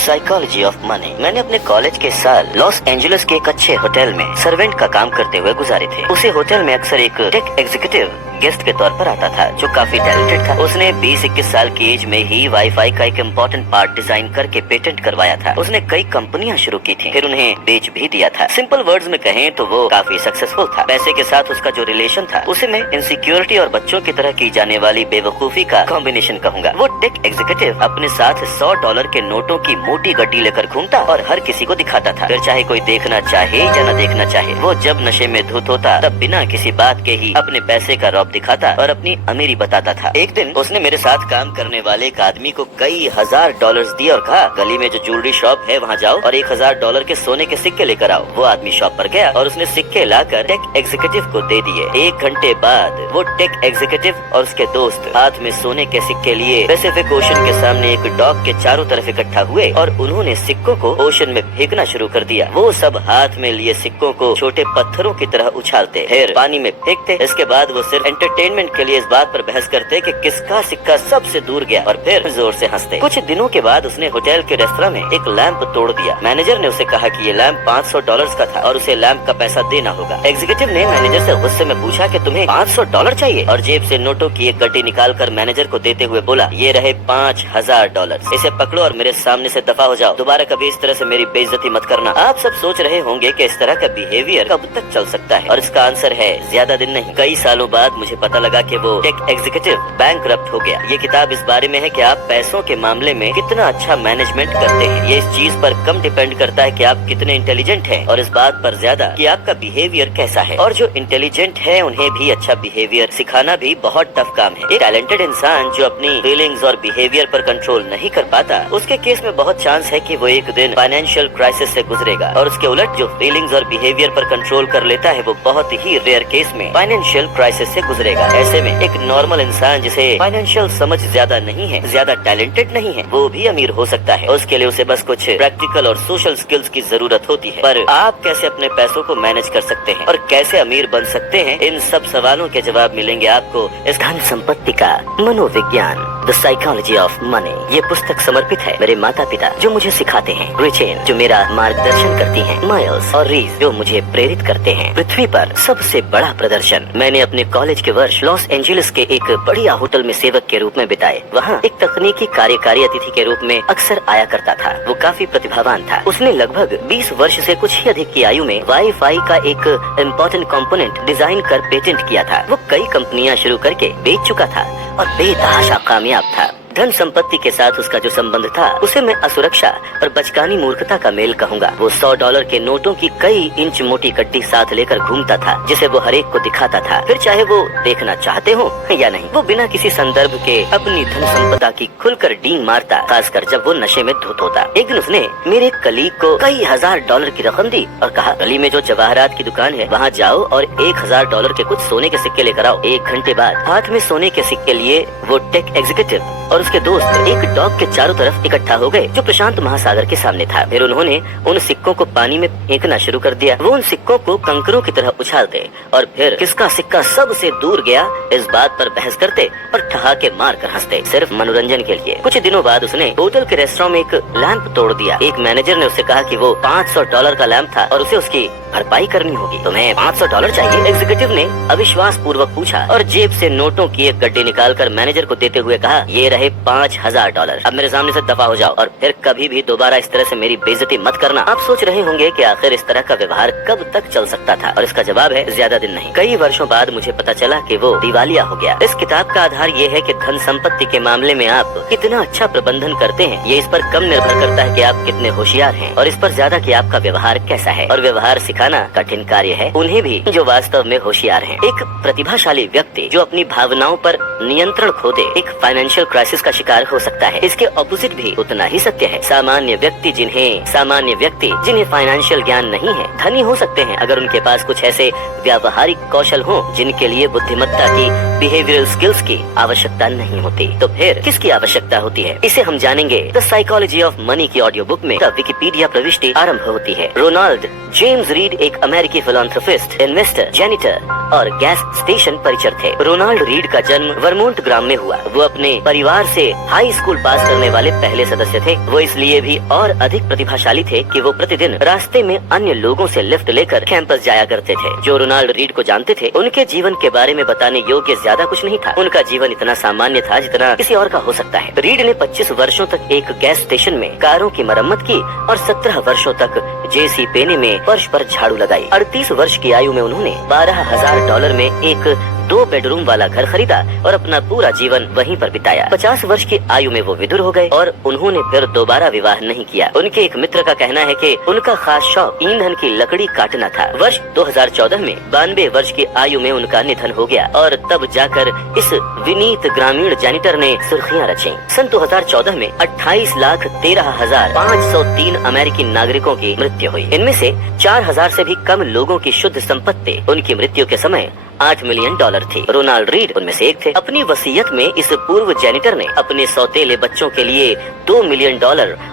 Psychology of money. मैंने अपने college के साल लॉस एंजलिस के एक अच्छे होटल में सर्वेंट का काम करते हुए गुजारे थे। उसी होटल में अक्सर एक टेक एग्जीक्यूटिव गेस्ट के तौर पर आता था जो काफी टैलेंटेड था। उसने 20-21 साल की एज में ही वाईफाई का एक इम्पोर्टेंट पार्ट डिजाइन करके पेटेंट करवाया था। उसने कई कंपनियां शुरू की थी, फिर उन्हें बेच भी दिया था। सिंपल वर्ड्स में कहें तो वो काफी सक्सेसफुल था। पैसे के साथ उसका जो रिलेशन था उसे मैं इनसिक्योरिटी और बच्चों की तरह की जाने वाली बेवकूफी का कॉम्बिनेशन कहूंगा। वो टेक एग्जीक्यूटिव अपने साथ $100 के नोटों की मोटी गड्डी लेकर घूमता और हर किसी को दिखाता था, फिर चाहे कोई देखना चाहे या न देखना चाहे। वो जब नशे में धुत होता तब बिना किसी बात के ही अपने पैसे का रौब दिखाता और अपनी अमीरी बताता था। एक दिन उसने मेरे साथ काम करने वाले एक आदमी को कई $1000 दिए और कहा, गली में जो ज्वेलरी शॉप है वहाँ जाओ और $1000 के सोने के सिक्के लेकर आओ। वो आदमी शॉप पर गया और उसने सिक्के लाकर टेक एग्जीक्यूटिव को दे दिए। 1 घंटे बाद वो टेक एग्जीक्यूटिव और उसके दोस्त हाथ में सोने के सिक्के लिए पैसिफिक ओशन के सामने एक डॉक के चारों तरफ इकट्ठा हुए और उन्होंने सिक्कों को ओशन में फेंकना शुरू कर दिया। वो सब हाथ में लिए सिक्कों को छोटे पत्थरों की तरह उछालते फिर पानी में फेंकते। इसके बाद वो सिर्फ एंटरटेनमेंट के लिए इस बात पर बहस करते कि किसका सिक्का सबसे दूर गया और फिर जोर से हंसते। कुछ दिनों के बाद उसने होटल के रेस्तरां में एक लैंप तोड़ दिया। मैनेजर ने उसे कहा कि ये लैंप $500 का था और उसे लैंप का पैसा देना होगा। एग्जीक्यूटिव ने मैनेजर से गुस्से में पूछा कि तुम्हें $500 चाहिए और जेब से नोटों की एक गड्डी निकालकर मैनेजर को देते हुए बोला, ये रहे $5000, इसे पकड़ो और मेरे सामने से दफा हो जाओ। दोबारा कभी इस तरह से मेरी बेइज्जती मत करना। आप सब सोच रहे होंगे कि इस तरह का बिहेवियर कब तक चल सकता है और इसका आंसर है ज्यादा दिन नहीं। कई सालों बाद मुझे पता लगा कि वो टेक एग्जीक्यूटिव बैंकरप्ट हो गया। ये किताब इस बारे में है कि आप पैसों के मामले में कितना अच्छा मैनेजमेंट करते हैं। ये इस चीज पर कम डिपेंड करता है कि आप कितने इंटेलिजेंट हैं और इस बात पर ज्यादा कि आपका बिहेवियर कैसा है। और जो इंटेलिजेंट है उन्हें भी अच्छा बिहेवियर सिखाना भी बहुत टफ काम है। एक टैलेंटेड इंसान जो अपनी फीलिंग्स और बिहेवियर पर कंट्रोल नहीं कर पाता, उसके केस में बहुत चांस है कि वो एक दिन फाइनेंशियल क्राइसिस से गुजरेगा। और उसके उलट जो फीलिंग्स और बिहेवियर पर कंट्रोल कर लेता है वो बहुत ही रेयर केस में फाइनेंशियल क्राइसिस से गुजरेगा। ऐसे में एक नॉर्मल इंसान जिसे फाइनेंशियल समझ ज्यादा नहीं है, ज्यादा टैलेंटेड नहीं है, वो भी अमीर हो सकता है। उसके लिए उसे बस कुछ प्रैक्टिकल और सोशल स्किल्स की जरूरत होती है। पर आप कैसे अपने पैसों को मैनेज कर सकते हैं और कैसे अमीर बन सकते हैं, इन सब सवालों के जवाब मिलेंगे आपको इस धन संपत्ति का मनोविज्ञान, द साइकोलॉजी ऑफ मनी। ये पुस्तक समर्पित है मेरे माता पिता जो मुझे सिखाते हैं, ग्रेचेन जो मेरा मार्गदर्शन करती हैं, माइल्स और रीज जो मुझे प्रेरित करते हैं। पृथ्वी पर सबसे बड़ा प्रदर्शन मैंने अपने कॉलेज के वर्ष लॉस एंजलिस के एक बढ़िया होटल में सेवक के रूप में बिताए। वहाँ एक तकनीकी कार्यकारी अतिथि के रूप में अक्सर आया करता था। वो काफी प्रतिभावान था। उसने लगभग 20 वर्ष से कुछ ही अधिक की आयु में वाईफाई का एक इम्पोर्टेंट कंपोनेंट डिजाइन कर पेटेंट किया था। वो कई कंपनियां शुरू करके बेच चुका था और बेतहाशा कामयाब था। धन संपत्ति के साथ उसका जो संबंध था उसे मैं असुरक्षा और बचकानी मूर्खता का मेल कहूंगा। वो $100 के नोटों की कई इंच मोटी गड्डी साथ लेकर घूमता था जिसे वो हर एक को दिखाता था, फिर चाहे वो देखना चाहते हो या नहीं। वो बिना किसी संदर्भ के अपनी धन संपदा की खुलकर डींग मारता, खासकर जब वो नशे में धुत होता। एक दिन उसने मेरे एक कलीग को कई $1000 की रकम दी और कहा, गली में जो जवाहरात की दुकान है वहाँ जाओ और $1000 के कुछ सोने के सिक्के लेकर आओ। 1 घंटे बाद हाथ में सोने के सिक्के लिए वो टेक एग्जीक्यूटिव और उसके दोस्त एक डॉक के चारों तरफ इकट्ठा हो गए जो प्रशांत महासागर के सामने था। फिर उन्होंने उन सिक्कों को पानी में फेंकना शुरू कर दिया। वो उन सिक्कों को कंकरों की तरह उछालते और फिर किसका सिक्का सबसे दूर गया इस बात पर बहस करते और ठहाके मार कर हंसते, सिर्फ मनोरंजन के लिए। कुछ दिनों बाद उसने होटल के रेस्टोरेंट में एक लैंप तोड़ दिया। एक मैनेजर ने उससे कहा कि वो $500 का लैंप था और उसे उसकी भरपाई करनी होगी। तुम्हें $500 चाहिए? एग्जीक्यूटिव ने अविश्वास पूर्वक पूछा और जेब से नोटों की एक गड्डी निकालकर मैनेजर को देते हुए कहा, ये रहे $5000, अब मेरे सामने से दफा हो जाओ और फिर कभी भी दोबारा इस तरह से मेरी बेइज्जती मत करना। आप सोच रहे होंगे कि आखिर इस तरह का व्यवहार कब तक चल सकता था और इसका जवाब है ज्यादा दिन नहीं। कई वर्षों बाद मुझे पता चला कि वो दिवालिया हो गया। इस किताब का आधार ये है कि धन संपत्ति के मामले में आप कितना अच्छा प्रबंधन करते हैं ये इस पर कम निर्भर करता है कि आप कितने होशियार हैं और इस पर ज्यादा कि आपका व्यवहार कैसा है। और व्यवहार सिखाना कठिन कार्य है उन्हें भी जो वास्तव में होशियार हैं। एक प्रतिभाशाली व्यक्ति जो अपनी भावनाओं पर नियंत्रण खो दे एक फाइनेंशियल क्राइसिस का शिकार हो सकता है। इसके ऑपोजिट भी उतना ही सत्य है। सामान्य व्यक्ति जिन्हें फाइनेंशियल ज्ञान नहीं है धनी हो सकते हैं अगर उनके पास कुछ ऐसे व्यावहारिक कौशल हो जिनके लिए बुद्धिमत्ता की, बिहेवियरल स्किल्स की आवश्यकता नहीं होती। तो फिर किसकी आवश्यकता होती है, इसे हम जानेंगे द साइकोलॉजी ऑफ मनी की ऑडियो बुक में। विकिपीडिया प्रविष्टि आरंभ होती है। रोनाल्ड जेम्स रीड एक अमेरिकी फिलांथ्रोपिस्ट, इन्वेस्टर, जेनिटर और गैस स्टेशन परिचर थे। रोनाल्ड रीड का जन्म वर्मोंट ग्राम में हुआ। वो अपने परिवार से हाई स्कूल पास करने वाले पहले सदस्य थे। वो इसलिए भी और अधिक प्रतिभाशाली थे कि वो प्रतिदिन रास्ते में अन्य लोगों से लिफ्ट लेकर कैंपस जाया करते थे। जो रोनाल्ड रीड को जानते थे, उनके जीवन के बारे में बताने योग्य ज्यादा कुछ नहीं था। उनका जीवन इतना सामान्य था जितना किसी और का हो सकता है। रीड ने 25 वर्षों तक एक गैस स्टेशन में कारों की मरम्मत की और 17 वर्षों तक जेसी पेने में फर्श पर झाड़ू लगाई। 38 वर्ष की आयु में उन्होंने $12,000 में एक 2 बेडरूम वाला घर खरीदा और अपना पूरा जीवन वहीं पर बिताया। 50 वर्ष की आयु में वो विधुर हो गए और उन्होंने फिर दोबारा विवाह नहीं किया। उनके एक मित्र का कहना है कि उनका खास शौक ईंधन की लकड़ी काटना था। वर्ष 2014 में 92 वर्ष की आयु में उनका निधन हो गया और तब जाकर इस विनीत ग्रामीण जैनिटर ने सुर्खियां रची। सन 2014 में 28,13,503 अमेरिकी नागरिकों की मृत्यु हुई। इनमें से 4,000 से भी कम लोगों की शुद्ध संपत्ति उनकी मृत्यु के समय $8 मिलियन थी। रोनाल्ड रीड उनमें से एक थे। अपनी वसीयत में इस पूर्व जैनिटर ने अपने सौतेले बच्चों के लिए $2 मिलियन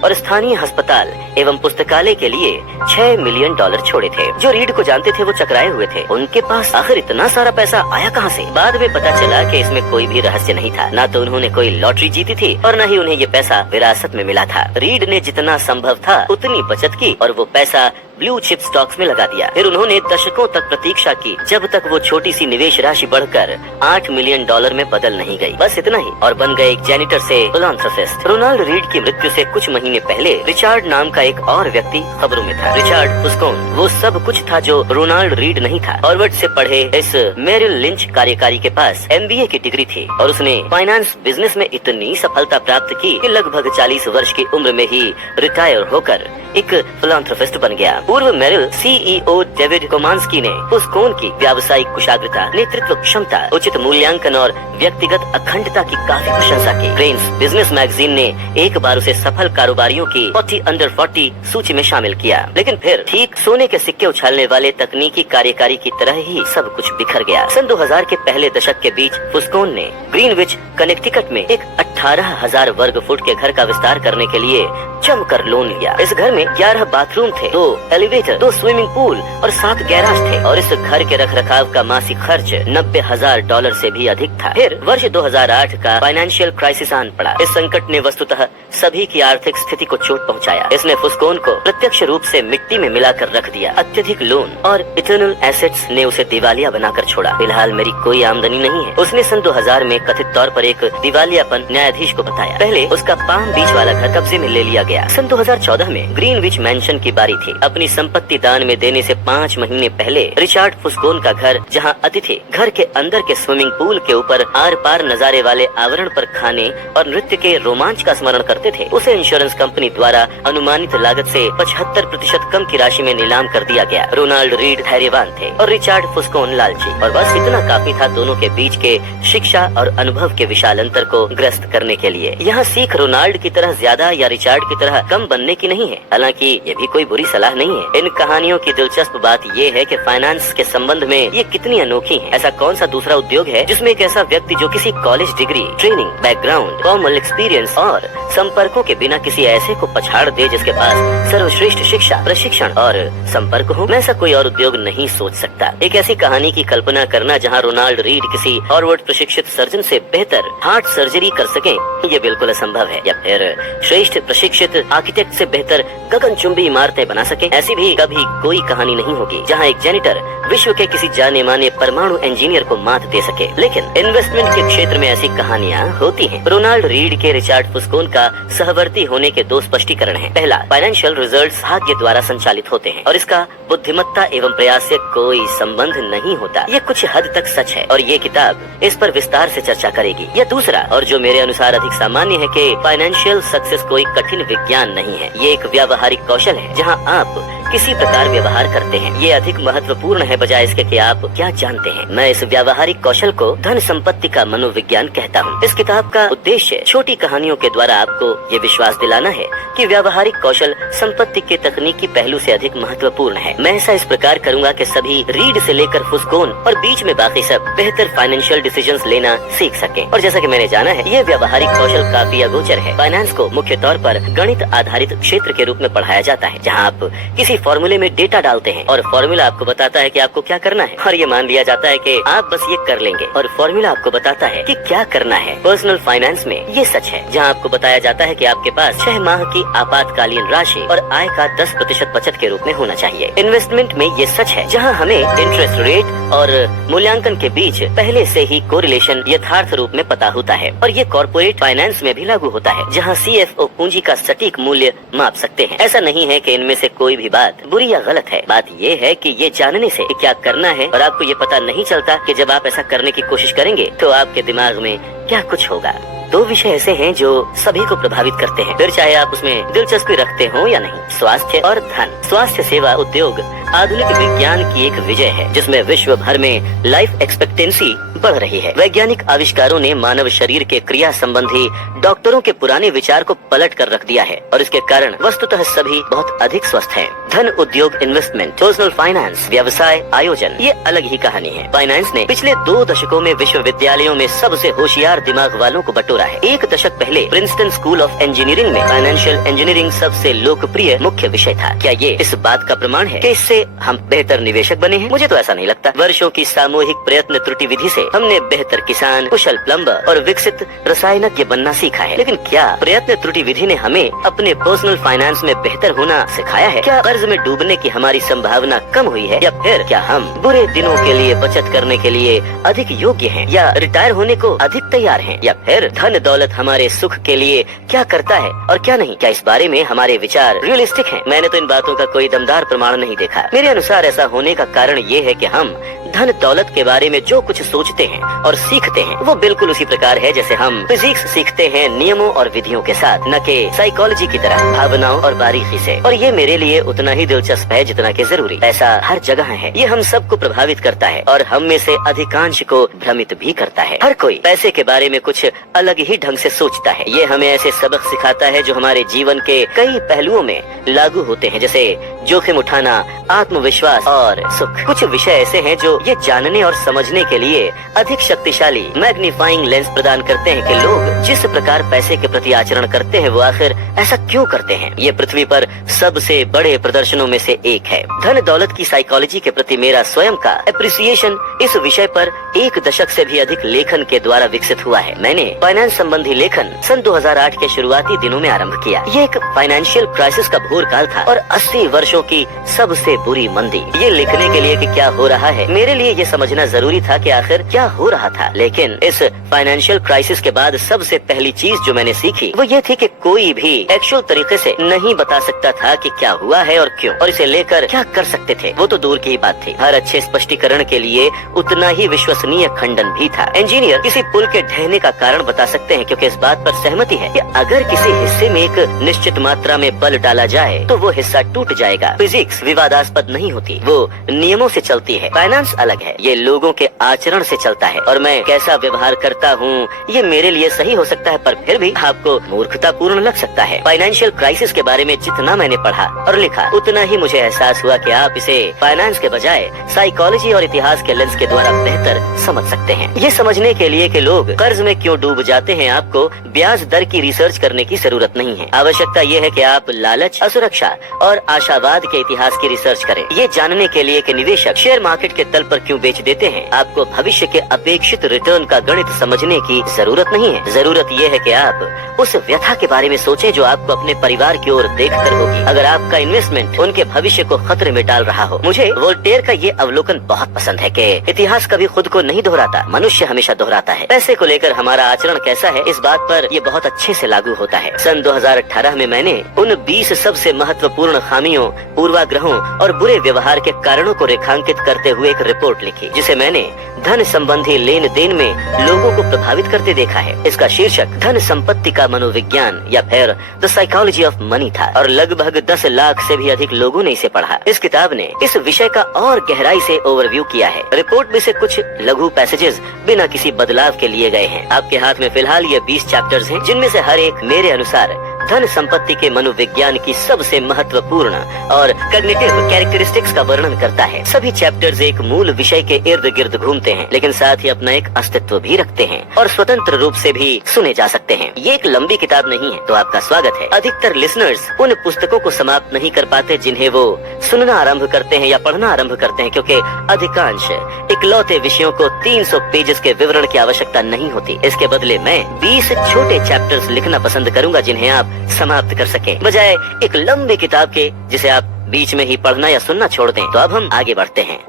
और स्थानीय अस्पताल एवं पुस्तकालय के लिए $6 मिलियन छोड़े थे। जो रीड को जानते थे वो चकराए हुए थे। उनके पास आखिर इतना सारा पैसा आया कहां से? बाद में पता चला कि इसमें कोई भी रहस्य नहीं था। ना तो उन्होंने कोई लॉटरी जीती थी और न ही उन्हें ये पैसा विरासत में मिला था। रीड ने जितना संभव था उतनी बचत की और वो पैसा ब्लू चिप स्टॉक्स में लगा दिया। फिर उन्होंने दशकों तक प्रतीक्षा की जब तक वो छोटी सी निवेश राशि बढ़कर $8 मिलियन में बदल नहीं गई। बस इतना ही और बन गए एक जैनिटर से फिलैंथ्रोपिस्ट। रोनाल्ड रीड की मृत्यु से कुछ महीने पहले रिचार्ड नाम का एक और व्यक्ति खबरों में था। रिचार्ड फुस्कोन वो सब कुछ था जो रोनाल्ड रीड नहीं था। हार्वर्ड से पढ़े इस मेरिल लिंच कार्यकारी के पास MBA की डिग्री थी और उसने फाइनेंस बिजनेस में इतनी सफलता प्राप्त की कि लगभग 40 वर्ष की उम्र में ही रिटायर होकर एक फिलैंथ्रोपिस्ट बन गया। पूर्व मेरिल CEO डेविड कोमांस्की ने फुस्कोन की व्यावसायिक कुशाग्रता, नेतृत्व क्षमता, उचित मूल्यांकन और व्यक्तिगत अखंडता की काफी प्रशंसा की। क्रेन्स बिजनेस मैगजीन ने एक बार उसे सफल कारोबारियों की 40 अंडर 40 सूची में शामिल किया। लेकिन फिर ठीक सोने के सिक्के उछालने वाले तकनीकी कार्यकारी की तरह ही सब कुछ बिखर गया। सन 2000 के पहले दशक के बीच फुस्कोन ने ग्रीनविच कनेक्टिकट में एक 18,000 वर्ग फुट के घर का विस्तार करने के लिए जमकर लोन लिया। इस घर में 11 बाथरूम थे, 2 एलिवेटर, 2 स्विमिंग पूल और 7 गैराज थे और इस घर के रखरखाव का मासिक खर्च $90,000 से भी अधिक था। फिर वर्ष 2008 का फाइनेंशियल क्राइसिस आन पड़ा। इस संकट ने वस्तुतः सभी की आर्थिक स्थिति को चोट पहुंचाया। इसने फुस्कोन को प्रत्यक्ष रूप से मिट्टी में मिलाकर रख दिया। अत्यधिक लोन और इटर्नल एसेट्स ने उसे दिवालिया बनाकर छोड़ा। फिलहाल मेरी कोई आमदनी नहीं है, उसने सन 2000 में कथित तौर पर एक दिवालियापन न्यायाधीश को बताया। पहले उसका पाम बीच वाला घर कब्जे में ले लिया गया। सन 2014 में ग्रीनविच मैंशन की बारी थी। अपनी संपत्ति दान में देने से 5 महीने पहले रिचार्ड फुस्कोन का घर, जहां अतिथि घर के अंदर के स्विमिंग पूल के ऊपर आर पार नजारे वाले आवरण पर खाने और नृत्य के रोमांच का स्मरण करते थे, उसे इंश्योरेंस कंपनी द्वारा अनुमानित लागत से 75% कम की राशि में नीलाम कर दिया गया। रोनाल्ड रीड धैर्यवान थे और रिचार्ड फुस्कोन लालची, और बस इतना काफी था दोनों के बीच के शिक्षा और अनुभव के विशाल अंतर को ग्रस्त करने के लिए। यहाँ सीख रोनाल्ड की तरह ज्यादा या रिचार्ड की तरह कम बनने की नहीं है। हालांकि ये भी कोई बुरी सलाह नहीं है। इन कहानियों की दिलचस्प बात ये है कि फाइनेंस के संबंध में ये कितनी अनोखी है। ऐसा कौन सा दूसरा उद्योग है जिसमें एक ऐसा व्यक्ति जो किसी college degree, training, background, formal experience और संपर्कों के बिना किसी ऐसे को पछाड़ दे जिसके पास सर्वश्रेष्ठ शिक्षा, प्रशिक्षण और संपर्क हो। मैं ऐसा कोई और उद्योग नहीं सोच सकता। एक ऐसी कहानी की कल्पना करना जहाँ रोनाल्ड रीड किसी हार्वर्ड प्रशिक्षित सर्जन से बेहतर हार्ट सर्जरी कर सके, ये बिल्कुल असंभव है। या फिर श्रेष्ठ प्रशिक्षित आर्किटेक्ट से बेहतर गगनचुंबी इमारतें बना सके, ऐसी भी कभी कोई कहानी नहीं होगी जहाँ एक जेनिटर विश्व के किसी जाने माने परमाणु इंजीनियर को मात दे सके। लेकिन इन्वेस्टमेंट के क्षेत्र में ऐसी कहानियाँ होती हैं। रोनाल्ड रीड के रिचार्ड फुस्कोन का सहवर्ती होने के 2 स्पष्टीकरण हैं। पहला, फाइनेंशियल रिजल्ट्स भाग्य द्वारा संचालित होते हैं और इसका बुद्धिमत्ता एवं प्रयास से कोई संबंध नहीं होता। ये कुछ हद तक सच है और ये किताब इस पर विस्तार से चर्चा करेगी। या दूसरा, और जो मेरे अनुसार अधिक सामान्य है, कि फाइनेंशियल सक्सेस कोई कठिन विज्ञान नहीं है। ये एक व्यावहारिक कौशल है जहाँ आप किसी प्रकार व्यवहार करते हैं। ये अधिक महत्वपूर्ण है बजाय इसके कि आप क्या जानते हैं। मैं इस व्यावहारिक कौशल को धन संपत्ति का मनोविज्ञान कहता हूँ। इस किताब का उद्देश्य छोटी कहानियों के द्वारा आपको ये विश्वास दिलाना है कि व्यावहारिक कौशल संपत्ति के तकनीकी पहलू से अधिक महत्वपूर्ण है। मैं ऐसा इस प्रकार करूँगा कि सभी रीड से लेकर फुस्कोन और बीच में बाकी सब बेहतर फाइनेंशियल डिसीजंस लेना सीख सके। और जैसा कि मैंने जाना है, ये व्यावहारिक कौशल काफी अगोचर है। फाइनेंस को मुख्य तौर पर गणित आधारित क्षेत्र के रूप में पढ़ाया जाता है, जहाँ आप किसी किसी फॉर्मूले में डेटा डालते हैं और फॉर्मूला आपको बताता है कि आपको क्या करना है, और ये मान लिया जाता है कि आप बस ये कर लेंगे, और फॉर्मूला आपको बताता है कि क्या करना है। पर्सनल फाइनेंस में ये सच है, जहाँ आपको बताया जाता है कि आपके पास 6 माह की आपातकालीन राशि और आय का 10% बचत के रूप में होना चाहिए। इन्वेस्टमेंट में ये सच है, जहाँ हमें इंटरेस्ट रेट और मूल्यांकन के बीच पहले से ही कोरिलेशन यथार्थ रूप में पता होता है, और ये कॉर्पोरेट फाइनेंस में भी लागू होता है, जहाँ CFO पूंजी का सटीक मूल्य माप सकते हैं। ऐसा नहीं है कि इनमें से कोई भी बात बुरी या गलत है, बात ये है कि ये जानने से कि क्या करना है और आपको ये पता नहीं चलता कि जब आप ऐसा करने की कोशिश करेंगे तो आपके दिमाग में क्या कुछ होगा। 2 विषय ऐसे हैं जो सभी को प्रभावित करते हैं, फिर चाहे आप उसमें दिलचस्पी रखते हो या नहीं, स्वास्थ्य और धन। स्वास्थ्य सेवा उद्योग आधुनिक विज्ञान की एक विजय है, जिसमें विश्व भर में लाइफ एक्सपेक्टेंसी बढ़ रही है। वैज्ञानिक आविष्कारों ने मानव शरीर के क्रिया संबंधी डॉक्टरों के पुराने विचार को पलट कर रख दिया है, और इसके कारण वस्तुतः सभी बहुत अधिक स्वस्थ हैं। धन, उद्योग, इन्वेस्टमेंट, पर्सनल फाइनेंस, व्यवसाय, आयोजन, ये अलग ही कहानी है। फाइनेंस ने पिछले 2 दशकों में विश्वविद्यालयों में सबसे होशियार दिमाग वालों को बटोरा है। 1 दशक पहले प्रिंसटन स्कूल ऑफ इंजीनियरिंग में फाइनेंशियल इंजीनियरिंग सबसे लोकप्रिय मुख्य विषय था। क्या ये इस बात का प्रमाण है कि इससे हम बेहतर निवेशक बने हैं? मुझे तो ऐसा नहीं लगता। वर्षों की सामूहिक प्रयत्न त्रुटि विधि से हमने बेहतर किसान, कुशल प्लम्बर और विकसित रसायनज्ञ बनना सीखा है, लेकिन क्या प्रयत्न त्रुटि विधि ने हमें अपने पर्सनल फाइनेंस में बेहतर होना सिखाया है? क्या कर्ज में डूबने की हमारी संभावना कम हुई है, या फिर क्या हम बुरे दिनों के लिए बचत करने के लिए अधिक योग्य हैं, या रिटायर होने को अधिक तैयार हैं, या फिर धन दौलत हमारे सुख के लिए क्या करता है और क्या नहीं? क्या इस बारे में हमारे विचार रियलिस्टिक हैं? मैंने तो इन बातों का कोई दमदार प्रमाण नहीं देखा। मेरे अनुसार ऐसा होने का कारण ये है कि हम धन दौलत के बारे में जो कुछ सोचते हैं और सीखते हैं वो बिल्कुल उसी प्रकार है जैसे हम फिजिक्स सीखते हैं, नियमों और विधियों के साथ, न कि साइकोलॉजी की तरह भावनाओं और बारीकी से। और ये मेरे लिए उतना ही दिलचस्प है जितना कि जरूरी। ऐसा हर जगह है, ये हम सबको प्रभावित करता है और हम में से अधिकांश को भ्रमित भी करता है। हर कोई पैसे के बारे में कुछ अलग ही ढंग से सोचता है। ये हमें ऐसे सबक सिखाता है जो हमारे जीवन के कई पहलुओं में लागू होते हैं, जैसे जोखिम उठाना, आत्मविश्वास और सुख। कुछ विषय ऐसे हैं जो ये जानने और समझने के लिए अधिक शक्तिशाली मैग्नीफाइंग लेंस प्रदान करते हैं कि लोग जिस प्रकार पैसे के प्रति आचरण करते हैं वो आखिर ऐसा क्यों करते हैं। ये पृथ्वी पर सबसे बड़े प्रदर्शनों में से एक है। धन दौलत की साइकोलॉजी के प्रति मेरा स्वयं का एप्रिसिएशन इस विषय पर 1 दशक से भी अधिक लेखन के द्वारा विकसित हुआ है। मैंने फाइनेंस संबंधी लेखन सन 2008 के शुरुआती दिनों में आरंभ किया। ये एक फाइनेंशियल क्राइसिस का भोर काल था और 80 वर्षों की सबसे बुरी मंदी। ये लिखने के लिए कि क्या हो रहा है, मेरे लिए ये समझना जरूरी था कि आखिर क्या हो रहा था। लेकिन इस फाइनेंशियल क्राइसिस के बाद सबसे पहली चीज जो मैंने सीखी वो ये थी कि कोई भी एक्चुअल तरीके से नहीं बता सकता था कि क्या हुआ है और क्यों, और इसे लेकर क्या कर सकते थे वो तो दूर की ही बात थी। हर अच्छे स्पष्टीकरण के लिए उतना ही विश्वसनीय खंडन भी था। इंजीनियर किसी पुल के ढहने का कारण बता सकते हैं क्योंकि इस बात पर सहमति है कि अगर किसी हिस्से में एक निश्चित मात्रा में बल डाला जाए तो वो हिस्सा टूट जाएगा। फिजिक्स विवादास्पद नहीं होती, वो नियमों से चलती है। फाइनेंस अलग है, ये लोगों के आचरण से चलता है और मैं कैसा व्यवहार करता हूँ ये मेरे लिए सही हो सकता है पर फिर भी आपको मूर्खतापूर्ण लग सकता है। फाइनेंशियल क्राइसिस के बारे में जितना मैंने पढ़ा और लिखा उतना ही मुझे एहसास हुआ कि आप इसे फाइनेंस के बजाय साइकोलॉजी और इतिहास के लेंस के द्वारा बेहतर समझ सकते हैं। ये समझने के लिए कि लोग कर्ज में क्यों डूब जाते हैं आपको ब्याज दर की रिसर्च करने की जरूरत नहीं है। आवश्यकता ये है कि आप लालच, असुरक्षा और आशावाद के इतिहास की रिसर्च करें। ये जानने के लिए कि निवेशक शेयर मार्केट के तल पर क्यों बेच देते हैं आपको भविष्य के अपेक्षित रिटर्न का गणित समझने की जरूरत नहीं है। जरूरत ये है कि आप उस व्यथा के बारे में सोचें जो आपको अपने परिवार की ओर देखकर होगी अगर आपका इन्वेस्टमेंट उनके भविष्य को खतरे में डाल रहा हो। मुझे वोल्टेयर का ये अवलोकन बहुत पसंद है कि इतिहास कभी खुद को नहीं दोहराता, मनुष्य हमेशा दोहराता है। पैसे को लेकर हमारा आचरण कैसा है इस बात पर ये बहुत अच्छे से लागू होता है। सन 2018 में मैंने उन 20 सबसे महत्वपूर्ण खामियों, पूर्वाग्रहों और बुरे व्यवहार के कारणों को रेखांकित करते हुए एक रिपोर्ट लिखी जिसे मैंने धन संबंधी लेन देन में लोगों को प्रभावित करते देखा है। इसका शीर्षक धन संपत्ति का मनोविज्ञान या फिर द साइकोलॉजी ऑफ मनी था और लगभग 10 लाख से भी अधिक लोगों ने इसे पढ़ा। इस किताब ने इस विषय का और गहराई से ओवरव्यू किया है। रिपोर्ट में से कुछ लघु पैसेजेस बिना किसी बदलाव के लिए गए हैं। आपके हाथ में फिलहाल ये 20 चैप्टर्स हैं जिनमें से हर एक मेरे अनुसार धन संपत्ति के मनोविज्ञान की सबसे महत्वपूर्ण और कॉग्निटिव कैरेक्टरिस्टिक्स का वर्णन करता है। सभी चैप्टर्स एक मूल विषय के इर्द गिर्द घूमते हैं, लेकिन साथ ही अपना एक अस्तित्व भी रखते हैं और स्वतंत्र रूप से भी सुने जा सकते हैं। ये एक लंबी किताब नहीं है, तो आपका स्वागत है। अधिकतर लिसनर्स उन पुस्तकों को समाप्त नहीं कर पाते जिन्हें वो सुनना आरंभ करते हैं या पढ़ना आरंभ करते हैं, क्योंकि अधिकांश इकलौते विषयों को 300 पेजेस के विवरण की आवश्यकता नहीं होती। इसके बदले मैं 20 छोटे चैप्टर्स लिखना पसंद करूंगा जिन्हें आप समाप्त कर सकें, बजाय एक लंबी किताब के जिसे आप बीच में ही पढ़ना या सुनना छोड़ दें। तो अब हम आगे बढ़ते हैं।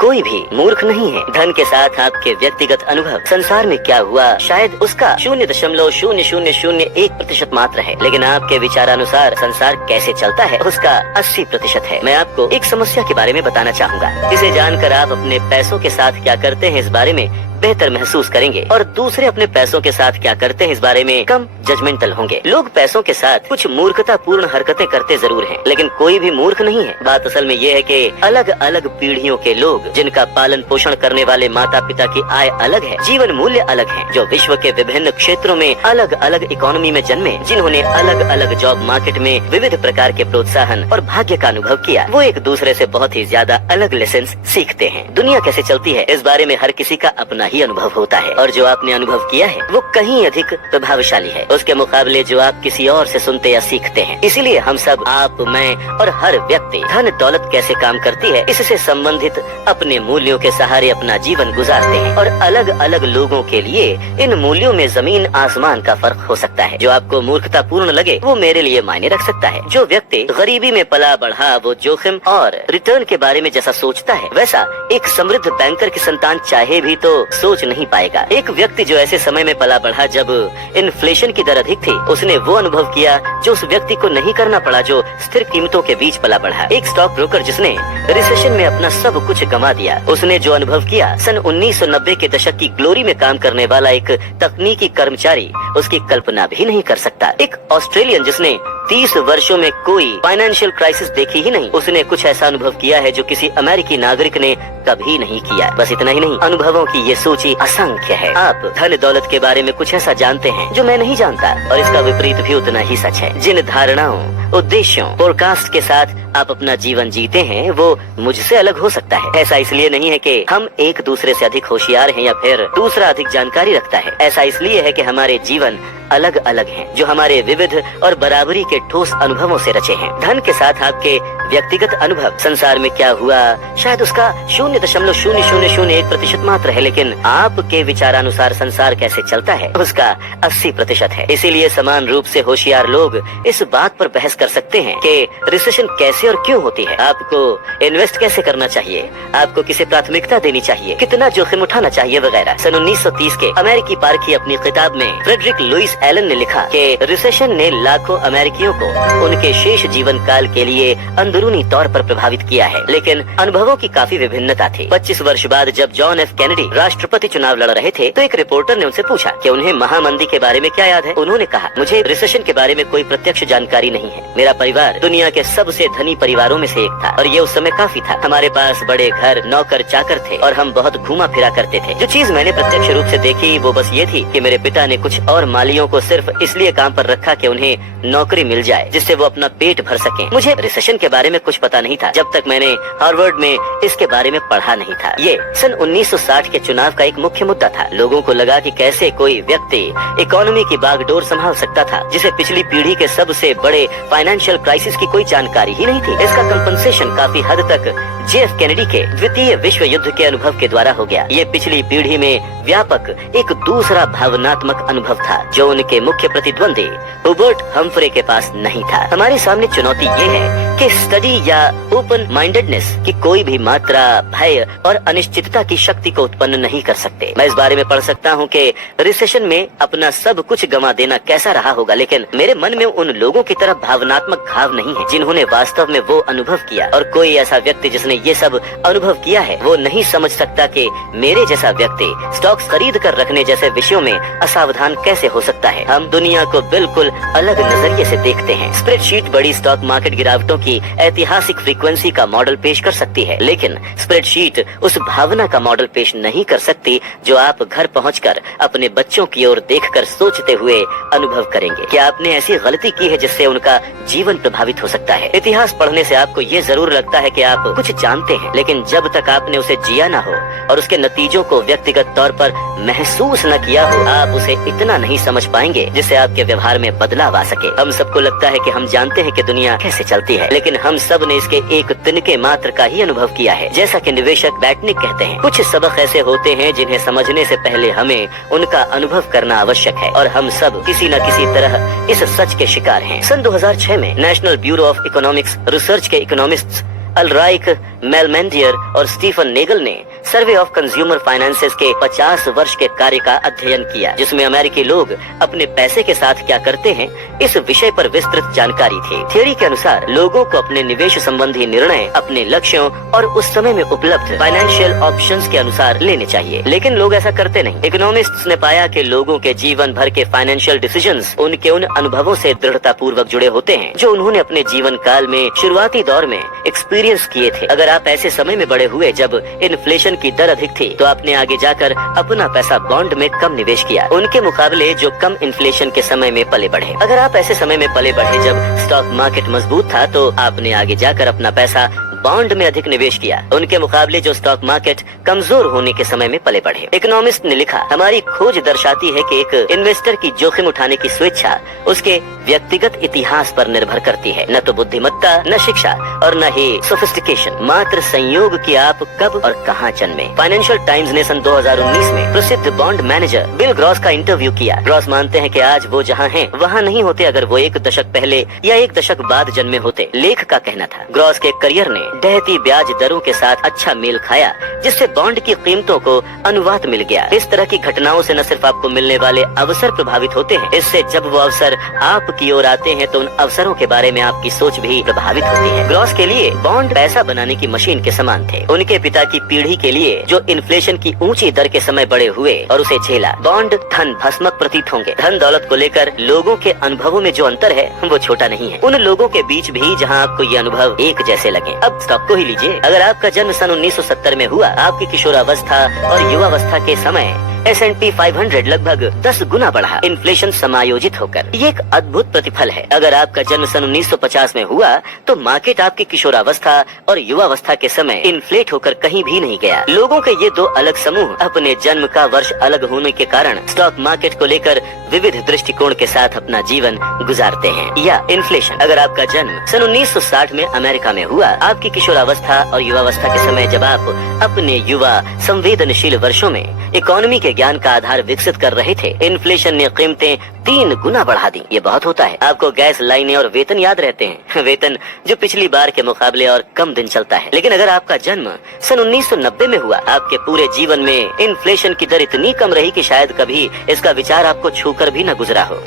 कोई भी मूर्ख नहीं है। धन के साथ आपके व्यक्तिगत अनुभव, संसार में क्या हुआ, शायद उसका 0.0001% मात्र है, लेकिन आपके विचारानुसार संसार कैसे चलता है उसका 80% है। मैं आपको एक समस्या के बारे में बताना चाहूँगा। इसे जानकर आप अपने पैसों के साथ क्या करते हैं इस बारे में बेहतर महसूस करेंगे और दूसरे अपने पैसों के साथ क्या करते हैं इस बारे में कम जजमेंटल होंगे। लोग पैसों के साथ कुछ मूर्खतापूर्ण हरकतें करते जरूर हैं, लेकिन कोई भी मूर्ख नहीं है। बात असल में ये है कि अलग अलग पीढ़ियों के लोग, जिनका पालन पोषण करने वाले माता पिता की आय अलग है, जीवन मूल्य अलग है, जो विश्व के विभिन्न क्षेत्रों में अलग अलग इकोनॉमी में जन्मे, जिन्होंने अलग अलग जॉब मार्केट में विविध प्रकार के प्रोत्साहन और भाग्य का अनुभव किया, वो एक दूसरे से बहुत ही ज्यादा अलग लेसन सीखते हैं। दुनिया कैसे चलती है इस बारे में हर किसी का अपना ही अनुभव होता है, और जो आपने अनुभव किया है वो कहीं अधिक प्रभावशाली है उसके मुकाबले जो आप किसी और से सुनते या सीखते हैं। इसीलिए हम सब, आप, मैं और हर व्यक्ति धन दौलत कैसे काम करती है इससे संबंधित अपने मूल्यों के सहारे अपना जीवन गुजारते हैं, और अलग अलग लोगों के लिए इन मूल्यों में जमीन आसमान का फर्क हो सकता है। जो आपको मूर्खतापूर्ण लगे वो मेरे लिए मायने रख सकता है। जो व्यक्ति गरीबी में पला बढ़ा वो जोखिम और रिटर्न के बारे में जैसा सोचता है वैसा एक समृद्ध बैंकर की संतान चाहे भी तो सोच नहीं पाएगा। एक व्यक्ति जो ऐसे समय में पला बढ़ा जब इन्फ्लेशन की दर अधिक थी, उसने वो अनुभव किया जो उस व्यक्ति को नहीं करना पड़ा जो स्थिर कीमतों के बीच पला बढ़ा। एक स्टॉक ब्रोकर जिसने रिसेशन में अपना सब कुछ गंवा दिया, उसने जो अनुभव किया सन 1990 के दशक की ग्लोरी में काम करने वाला एक तकनीकी कर्मचारी उसकी कल्पना भी नहीं कर सकता। एक ऑस्ट्रेलियन जिसने 30 वर्षों में कोई फाइनेंशियल क्राइसिस देखी ही नहीं, उसने कुछ ऐसा अनुभव किया है जो किसी अमेरिकी नागरिक ने कभी नहीं किया। बस इतना ही नहीं, अनुभवों की ये सूची असंख्य है। आप धन दौलत के बारे में कुछ ऐसा जानते हैं जो मैं नहीं जानता, और इसका विपरीत भी उतना ही सच है। जिन धारणाओं, उद्देश्यों, फोरकास्ट के साथ आप अपना जीवन जीते हैं वो मुझसे अलग हो सकता है। ऐसा इसलिए नहीं है कि हम एक दूसरे से अधिक होशियार हैं या फिर दूसरा अधिक जानकारी रखता है। ऐसा इसलिए है कि हमारे जीवन अलग अलग हैं, जो हमारे विविध और बराबरी के ठोस अनुभवों से रचे हैं। धन के साथ आपके व्यक्तिगत अनुभव, संसार में क्या हुआ, शायद उसका 0.0001% मात्र है, लेकिन आपके विचारानुसार संसार कैसे चलता है उसका 80% है। इसीलिए समान रूप से होशियार लोग इस बात पर बहस कर सकते हैं कि रिसेशन कैसे और क्यों होती है, आपको इन्वेस्ट कैसे करना चाहिए, आपको किसे प्राथमिकता देनी चाहिए, कितना जोखिम उठाना चाहिए वगैरह। सन 1930 के अमेरिकी पारखी अपनी किताब में फ्रेडरिक लुइस एलन ने लिखा कि रिसेशन ने लाखों अमेरिकियों को उनके शेष जीवन काल के लिए अंदरूनी तौर पर प्रभावित किया है, लेकिन अनुभवों की काफी विभिन्नता थी। 25 वर्ष बाद जब जॉन एफ कैनेडी राष्ट्रपति चुनाव लड़ रहे थे तो एक रिपोर्टर ने उनसे पूछा कि उन्हें महामंदी के बारे में क्या याद है। उन्होंने कहा, मुझे रिसेशन के बारे में कोई प्रत्यक्ष जानकारी नहीं है। मेरा परिवार दुनिया के सबसे धनी परिवारों में से एक था और ये उस समय काफी था। हमारे पास बड़े घर, नौकर चाकर थे और हम बहुत घूमा फिरा करते थे। जो चीज मैंने प्रत्यक्ष रूप से देखी वो बस ये थी कि मेरे पिता ने कुछ और मालियों को सिर्फ इसलिए काम पर रखा कि उन्हें नौकरी मिल जाए जिससे वो अपना पेट भर सकें। मुझे रिसेशन के बारे में कुछ पता नहीं था जब तक मैंने हार्वर्ड में इसके बारे में पढ़ा नहीं था। ये सन 1960 के चुनाव का एक मुख्य मुद्दा था। लोगों को लगा कि कैसे कोई व्यक्ति इकोनॉमी की बागडोर संभाल सकता था जिसे पिछली पीढ़ी के सबसे बड़े फाइनेंशियल क्राइसिस की कोई जानकारी ही नहीं थी। इसका कंपनसेशन काफी हद तक JF कैनेडी के द्वितीय विश्व युद्ध के अनुभव के द्वारा हो गया। ये पिछली पीढ़ी में व्यापक एक दूसरा भावनात्मक अनुभव था जो उनके मुख्य प्रतिद्वंदी हुबर्ट हम्फ्रे के पास नहीं था। हमारे सामने चुनौती ये है कि स्टडी या ओपन माइंडेडनेस की कोई भी मात्रा भय और अनिश्चितता की शक्ति को उत्पन्न नहीं कर सकते। मैं इस बारे में पढ़ सकता हूँ कि रिसेशन में अपना सब कुछ गंवा देना कैसा रहा होगा, लेकिन मेरे मन में उन लोगों की तरफ भावनात्मक घाव नहीं है जिन्होंने वास्तव में वो अनुभव किया, और कोई ऐसा व्यक्ति जिसने ये सब अनुभव किया है वो नहीं समझ सकता कि मेरे जैसा व्यक्ति स्टॉक्स खरीद कर रखने जैसे विषयों में असावधान कैसे हो सकता है। हम दुनिया को बिल्कुल अलग नजरिए से देखते हैं। स्प्रेडशीट बड़ी स्टॉक मार्केट गिरावटों की ऐतिहासिक फ्रीक्वेंसी का मॉडल पेश कर सकती है, लेकिन स्प्रेडशीट उस भावना का मॉडल पेश नहीं कर सकती जो आप घर पहुंचकर अपने बच्चों की ओर देखकर सोचते हुए अनुभव करेंगे। क्या आपने ऐसी गलती की है जिससे उनका जीवन प्रभावित हो सकता है? इतिहास पढ़ने से आपको ये जरूर लगता है कि आप कुछ जानते हैं, लेकिन जब तक आपने उसे जिया ना हो और उसके नतीजों को व्यक्तिगत तौर पर महसूस न किया हो, आप उसे इतना नहीं समझ पाएंगे जिससे आपके व्यवहार में बदलाव आ सके। हम सबको लगता है कि हम जानते हैं कि दुनिया कैसे चलती है, लेकिन हम सब ने इसके एक तिनके मात्र का ही अनुभव किया है। जैसा कि निवेशक बैटनिक कहते हैं, कुछ सबक ऐसे होते हैं जिन्हें समझने से पहले हमें उनका अनुभव करना आवश्यक है, और हम सब किसी न किसी तरह इस सच के शिकार हैं। सन 2006 में national bureau of economics research के इकोनॉमिस्ट्स अल्राइक मेलमेंडियर और स्टीफन नेगल ने सर्वे ऑफ कंज्यूमर फाइनेंसेस के 50 वर्ष के कार्य का अध्ययन किया, जिसमें अमेरिकी लोग अपने पैसे के साथ क्या करते हैं इस विषय पर विस्तृत जानकारी थी। थ्योरी के अनुसार लोगों को अपने निवेश संबंधी निर्णय अपने लक्ष्यों और उस समय में उपलब्ध फाइनेंशियल ऑप्शंस के अनुसार लेने चाहिए, लेकिन लोग ऐसा करते नहीं। इकोनॉमिस्ट्स ने पाया कि लोगों के जीवन भर के फाइनेंशियल डिसीजंस उनके उन अनुभवों से दृढ़ता पूर्वक जुड़े होते हैं जो उन्होंने अपने जीवन काल में शुरुआती दौर में एक्सपीरियंस किए थे। अगर आप ऐसे समय में बड़े हुए जब इन्फ्लेशन की दर अधिक थी, तो आपने आगे जाकर अपना पैसा बॉन्ड में कम निवेश किया, उनके मुकाबले जो कम इन्फ्लेशन के समय में पले बढ़े। अगर आप ऐसे समय में पले बढ़े जब स्टॉक मार्केट मजबूत था, तो आपने आगे जाकर अपना पैसा बॉन्ड में अधिक निवेश किया, उनके मुकाबले जो स्टॉक मार्केट कमजोर होने के समय में पले बढ़े। इकोनॉमिस्ट ने लिखा, हमारी खोज दर्शाती है कि एक इन्वेस्टर की जोखिम उठाने की स्वेच्छा उसके व्यक्तिगत इतिहास पर निर्भर करती है, न तो बुद्धिमत्ता, न शिक्षा और न ही सोफिस्टिकेशन, मात्र संयोग कि आप कब और कहां जन्मे। फाइनेंशियल टाइम्स ने सन 2019 में प्रसिद्ध बॉन्ड मैनेजर बिल ग्रॉस का इंटरव्यू किया। ग्रॉस मानते हैं कि आज वो जहां हैं वहां नहीं होते अगर वो एक दशक पहले या एक दशक बाद जन्मे होते। लेख का कहना था, ग्रॉस के करियर ने ढहती ब्याज दरों के साथ अच्छा मेल खाया, जिससे बॉन्ड की कीमतों को अनुवाद मिल गया। इस तरह की घटनाओं से न सिर्फ आपको मिलने वाले अवसर प्रभावित होते हैं, इससे जब वो अवसर आपकी ओर आते हैं तो उन अवसरों के बारे में आपकी सोच भी प्रभावित होती है। ग्रॉस के लिए बॉन्ड पैसा बनाने की मशीन के समान थे। उनके पिता की पीढ़ी के लिए जो इन्फ्लेशन की ऊंची दर के समय बड़े हुए और उसे झेला, बॉन्ड धन भस्मक प्रतीत होंगे। धन दौलत को लेकर लोगों के अनुभवों में जो अंतर है वो छोटा नहीं है, उन लोगों के बीच भी जहाँ आपको ये अनुभव एक जैसे लगे। अब स्टॉक को ही लीजिए, अगर आपका जन्म सन 1970 में हुआ, आपकी किशोरावस्था और युवावस्था के समय S&P 500 लगभग 10 गुना बढ़ा, इन्फ्लेशन समायोजित होकर। ये एक अद्भुत प्रतिफल है। अगर आपका जन्म सन 1950 में हुआ, तो मार्केट आपकी किशोरावस्था और युवावस्था के समय इन्फ्लेट होकर कहीं भी नहीं गया। लोगों के ये दो अलग समूह अपने जन्म का वर्ष अलग होने के कारण स्टॉक मार्केट को लेकर विविध दृष्टिकोण के साथ अपना जीवन गुजारते हैं। या इन्फ्लेशन, अगर आपका जन्म सन 1960 में अमेरिका में हुआ, आपकी किशोरावस्था और युवावस्था के समय जब आप अपने युवा संवेदनशील वर्षों में इकोनॉमी के ज्ञान का आधार विकसित कर रहे थे, इन्फ्लेशन ने कीमतें 3 गुना बढ़ा दी। ये बहुत होता है। आपको गैस लाइनें और वेतन याद रहते हैं, वेतन जो पिछली बार के मुकाबले और कम दिन चलता है। लेकिन अगर आपका जन्म सन 1990 में हुआ, आपके पूरे जीवन में इन्फ्लेशन की दर इतनी कम रही कि शायद कभी इसका विचार आपको छूकर भी न गुजरा हो।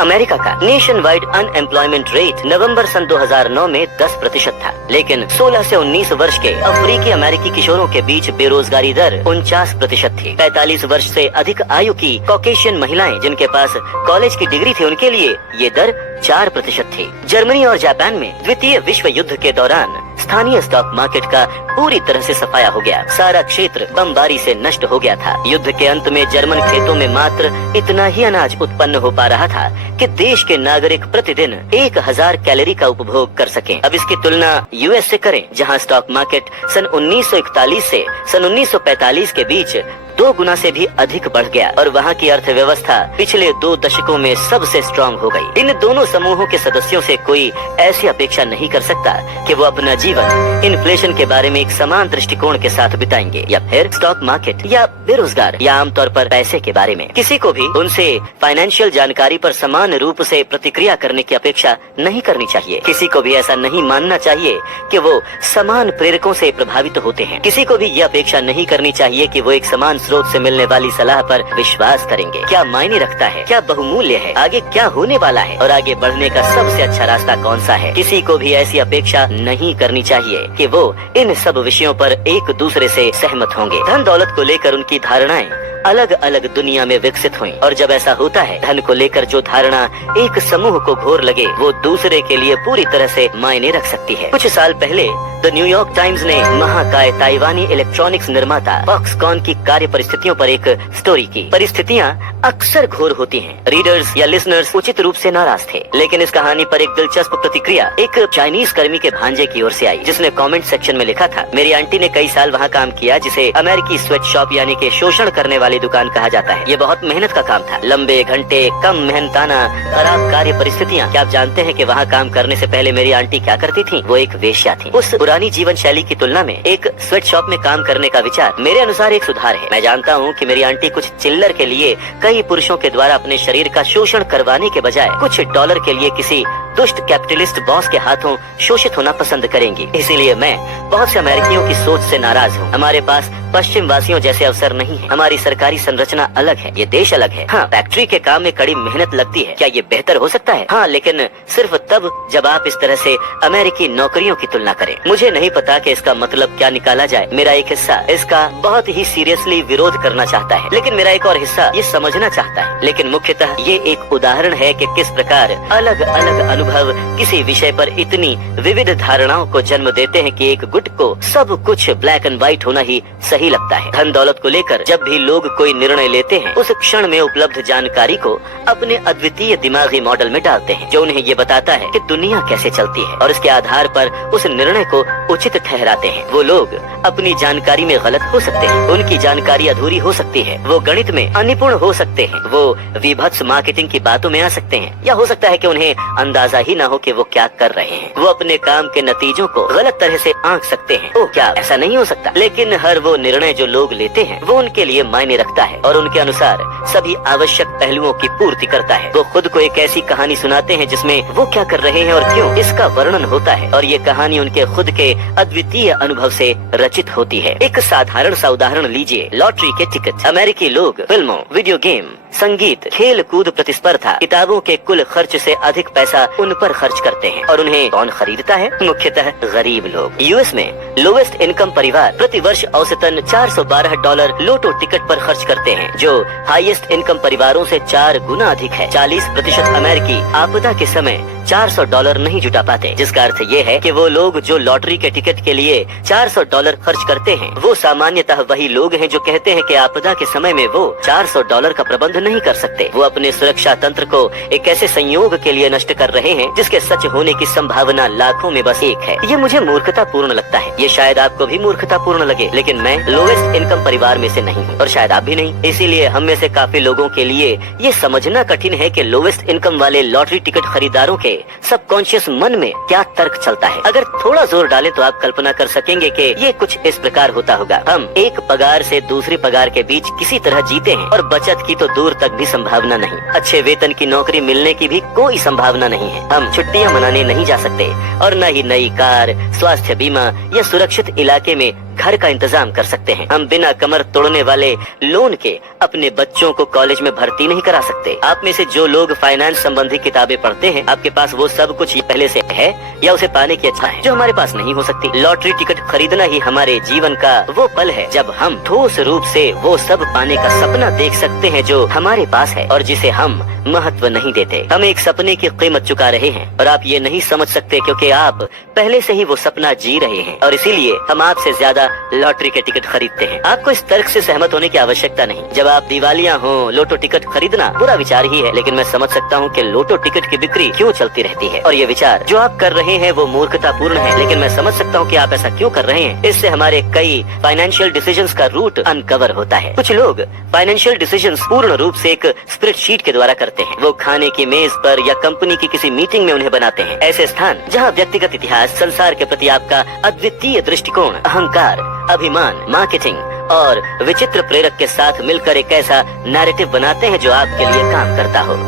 अमेरिका का नेशन वाइड अनएम्प्लॉयमेंट रेट नवंबर सन 2009 में 10% था, लेकिन 16 से 19 वर्ष के अफ्रीकी अमेरिकी किशोरों के बीच बेरोजगारी दर 49% थी। 45 वर्ष से अधिक आयु की कॉकेशियन महिलाएं जिनके पास कॉलेज की डिग्री थी, उनके लिए ये दर 4% थी। जर्मनी और जापान में द्वितीय विश्व युद्ध के दौरान स्थानीय स्टॉक मार्केट का पूरी तरह से सफाया हो गया। सारा क्षेत्र बमबारी से नष्ट हो गया था। युद्ध के अंत में जर्मन खेतों में मात्र इतना ही अनाज उत्पन्न हो पा रहा था कि देश के नागरिक प्रतिदिन 1000 कैलोरी का उपभोग कर सकें। अब इसकी तुलना यूएस से करें, जहां स्टॉक मार्केट सन 1941 से सन 1945 के बीच 2 गुना से भी अधिक बढ़ गया और वहाँ की अर्थव्यवस्था पिछले 2 दशकों में सबसे स्ट्रांग हो गई। इन दोनों समूहों के सदस्यों से कोई ऐसी अपेक्षा नहीं कर सकता कि वो अपना जीवन इन्फ्लेशन के बारे में एक समान दृष्टिकोण के साथ बिताएंगे, या फिर स्टॉक मार्केट या बेरोजगार या आमतौर पर पैसे के बारे में। किसी को भी उनसे फाइनेंशियल जानकारी पर समान रूप से प्रतिक्रिया करने की अपेक्षा नहीं करनी चाहिए। किसी को भी ऐसा नहीं मानना चाहिए कि वो समान प्रेरकों से प्रभावित होते हैं। किसी को भी यह अपेक्षा नहीं करनी चाहिए कि वो एक समान स्रोत से मिलने वाली सलाह पर विश्वास करेंगे। क्या मायने रखता है, क्या बहुमूल्य है, आगे क्या होने वाला है और आगे बढ़ने का सबसे अच्छा रास्ता कौन सा है। किसी को भी ऐसी अपेक्षा नहीं करनी चाहिए कि वो इन सब विषयों पर एक दूसरे से सहमत होंगे। धन दौलत को लेकर उनकी धारणाएं अलग अलग दुनिया में विकसित हुई। और जब ऐसा होता है, धन को लेकर जो धारणा एक समूह को घोर लगे वो दूसरे के लिए पूरी तरह से मायने रख सकती है। कुछ साल पहले द न्यूयॉर्क टाइम्स ने महाकाय ताइवानी इलेक्ट्रॉनिक्स निर्माता फॉक्सकॉन की कार्य परिस्थितियों पर एक स्टोरी की। परिस्थितियाँ अक्सर घोर होती हैं। रीडर्स या लिसनर्स उचित रूप से नाराज थे, लेकिन इस कहानी पर एक दिलचस्प प्रतिक्रिया एक चाइनीज कर्मी के भांजे की ओर से आई, जिसने कमेंट सेक्शन में लिखा था, मेरी आंटी ने कई साल वहाँ काम किया, जिसे अमेरिकी स्वेट शॉप यानी कि शोषण करने वाली दुकान कहा जाता है। ये बहुत मेहनत का काम था, लंबे घंटे, कम मेहनताना, खराब कार्य परिस्थितियाँ। क्या आप जानते हैं कि वहाँ काम करने से पहले मेरी आंटी क्या करती थी? वो एक वेश्या थी। उस पुरानी जीवन शैली की तुलना में एक स्वेट शॉप में काम करने का विचार मेरे अनुसार एक सुधार है। मैं जानता हूँ कि मेरी आंटी कुछ चिल्लर के लिए कई पुरुषों के द्वारा अपने शरीर का शोषण करवाने के बजाय कुछ डॉलर के लिए किसी दुष्ट कैपिटलिस्ट बॉस के हाथों शोषित होना पसंद करेंगी। इसीलिए मैं बहुत से अमेरिकियों की सोच से नाराज हूँ। हमारे पास पश्चिम वासियों जैसे अवसर नहीं है, हमारी सरकारी संरचना अलग है, ये देश अलग है। हाँ, फैक्ट्री के काम में कड़ी मेहनत लगती है, क्या ये बेहतर हो सकता है? हाँ, लेकिन सिर्फ तब जब आप इस तरह से अमेरिकी नौकरियों की तुलना करें। मुझे नहीं पता कि इसका मतलब क्या निकाला जाए। मेरा एक हिस्सा इसका बहुत ही सीरियसली विरोध करना चाहता है, लेकिन मेरा एक और हिस्सा ये समझना चाहता है। लेकिन मुख्यतः ये एक उदाहरण है कि किस प्रकार अलग अलग अनुभव किसी विषय पर इतनी विविध धारणाओं को जन्म देते हैं कि एक गुट को सब कुछ ब्लैक एंड व्हाइट होना ही सही लगता है। धन दौलत को लेकर जब भी लोग कोई निर्णय लेते हैं, उस क्षण में उपलब्ध जानकारी को अपने अद्वितीय दिमागी मॉडल में डालते हैं, जो उन्हें ये बताता है कि दुनिया कैसे चलती है, और इसके आधार पर उस निर्णय को उचित ठहराते हैं। वो लोग अपनी जानकारी में गलत हो सकते हैं, उनकी जानकारी अधूरी हो सकती है, वो गणित में अनिपुण हो सकते हैं, वो विभत्स मार्केटिंग की बातों में आ सकते हैं, या हो सकता है कि उन्हें अंदाजा ही ना हो कि वो क्या कर रहे हैं। वो अपने काम के नतीजों को गलत तरह से आंक सकते हैं। ओ, क्या ऐसा नहीं हो सकता? लेकिन हर वो निर्णय जो लोग लेते हैं वो उनके लिए मायने रखता है और उनके अनुसार सभी आवश्यक पहलुओं की पूर्ति करता है। वो खुद को एक ऐसी कहानी सुनाते हैं जिसमें वो क्या कर रहे हैं और क्यों, इसका वर्णन होता है, और ये कहानी उनके खुद के अद्वितीय अनुभव से रचित होती है। एक साधारण सा उदाहरण लीजिए, लॉटरी के टिकट। अमेरिकी लोग फिल्मों, वीडियो गेम, संगीत, खेल कूद प्रतिस्पर्धा, किताबों के कुल खर्च से अधिक पैसा उन पर खर्च करते हैं, और उन्हें कौन खरीदता है? मुख्यतः गरीब लोग। यूएस में लोवेस्ट इनकम परिवार प्रति वर्ष औसतन $412 लोटो टिकट पर खर्च करते हैं, जो हाईएस्ट इनकम परिवारों से 4 गुना अधिक है। 40% अमेरिकी आपदा के समय $400 नहीं जुटा पाते, जिसका अर्थ ये है कि वो लोग जो लॉटरी के टिकट के लिए $400 खर्च करते हैं, वो सामान्यतः वही लोग हैं जो कहते हैं कि आपदा के समय में वो $400 का प्रबंध नहीं कर सकते। वो अपने सुरक्षा तंत्र को एक ऐसे संयोग के लिए नष्ट कर रहे हैं जिसके सच होने की संभावना लाखों में बस एक है। ये मुझे मूर्खतापूर्ण लगता है। ये शायद आपको भी मूर्खतापूर्ण लगे, लेकिन मैं लोवेस्ट इनकम परिवार में से नहीं हूँ, और शायद आप भी नहीं। इसीलिए हम में से काफी लोगों के लिए ये समझना कठिन है कि लोवेस्ट इनकम वाले लॉटरी टिकट खरीदारों के सबकॉन्शियस मन में क्या तर्क चलता है। अगर थोड़ा जोर डालें तो आप कल्पना कर सकेंगे कि ये कुछ इस प्रकार होता होगा। हम एक पगार से दूसरी पगार के बीच किसी तरह जीते हैं, और बचत की तो दूर तक भी संभावना नहीं। अच्छे वेतन की नौकरी मिलने की भी कोई संभावना नहीं है। हम छुट्टियां मनाने नहीं जा सकते, और न ही नई कार, स्वास्थ्य बीमा या सुरक्षित इलाके में घर का इंतजाम कर सकते हैं। हम बिना कमर तोड़ने वाले लोन के अपने बच्चों को कॉलेज में भर्ती नहीं करा सकते। आप में से जो लोग फाइनेंस संबंधी किताबें पढ़ते हैं, आपके पास वो सब कुछ पहले से है या उसे पाने की इच्छा है जो हमारे पास नहीं हो सकती। लॉटरी टिकट खरीदना ही हमारे जीवन का वो पल है जब हम ठोस रूप से वो सब पाने का सपना देख सकते हैं जो हमारे पास है और जिसे हम महत्व नहीं देते। हम एक सपने की कीमत चुका रहे हैं और आप ये नहीं समझ सकते, क्योंकि आप पहले से ही वो सपना जी रहे हैं, और इसीलिए हम आपसे ज्यादा लॉटरी के टिकट खरीदते हैं। आपको इस तर्क से सहमत होने की आवश्यकता नहीं। जब आप दिवालिया हो, लोटो टिकट खरीदना बुरा विचार ही है, लेकिन मैं समझ सकता हूँ कि लोटो टिकट की बिक्री क्यों चलती रहती है, और ये विचार जो आप कर रहे हैं वो मूर्खतापूर्ण है, लेकिन मैं समझ सकता हूँ कि आप ऐसा क्यों कर रहे हैं। इससे हमारे कई फाइनेंशियल डिसीजंस का रूट अनकवर होता है। कुछ लोग फाइनेंशियल डिसीजंस पूर्ण रूप से एक स्प्रेडशीट के द्वारा करते हैं। वो खाने की मेज पर या कंपनी की किसी मीटिंग में उन्हें बनाते हैं। ऐसे स्थान जहाँ व्यक्तिगत इतिहास, संसार के प्रति आपका अद्वितीय दृष्टिकोण, अहंकार, अभिमान, मार्केटिंग और विचित्र प्रेरक के साथ मिलकर एक ऐसा नैरेटिव बनाते हैं जो आपके लिए काम करता हो।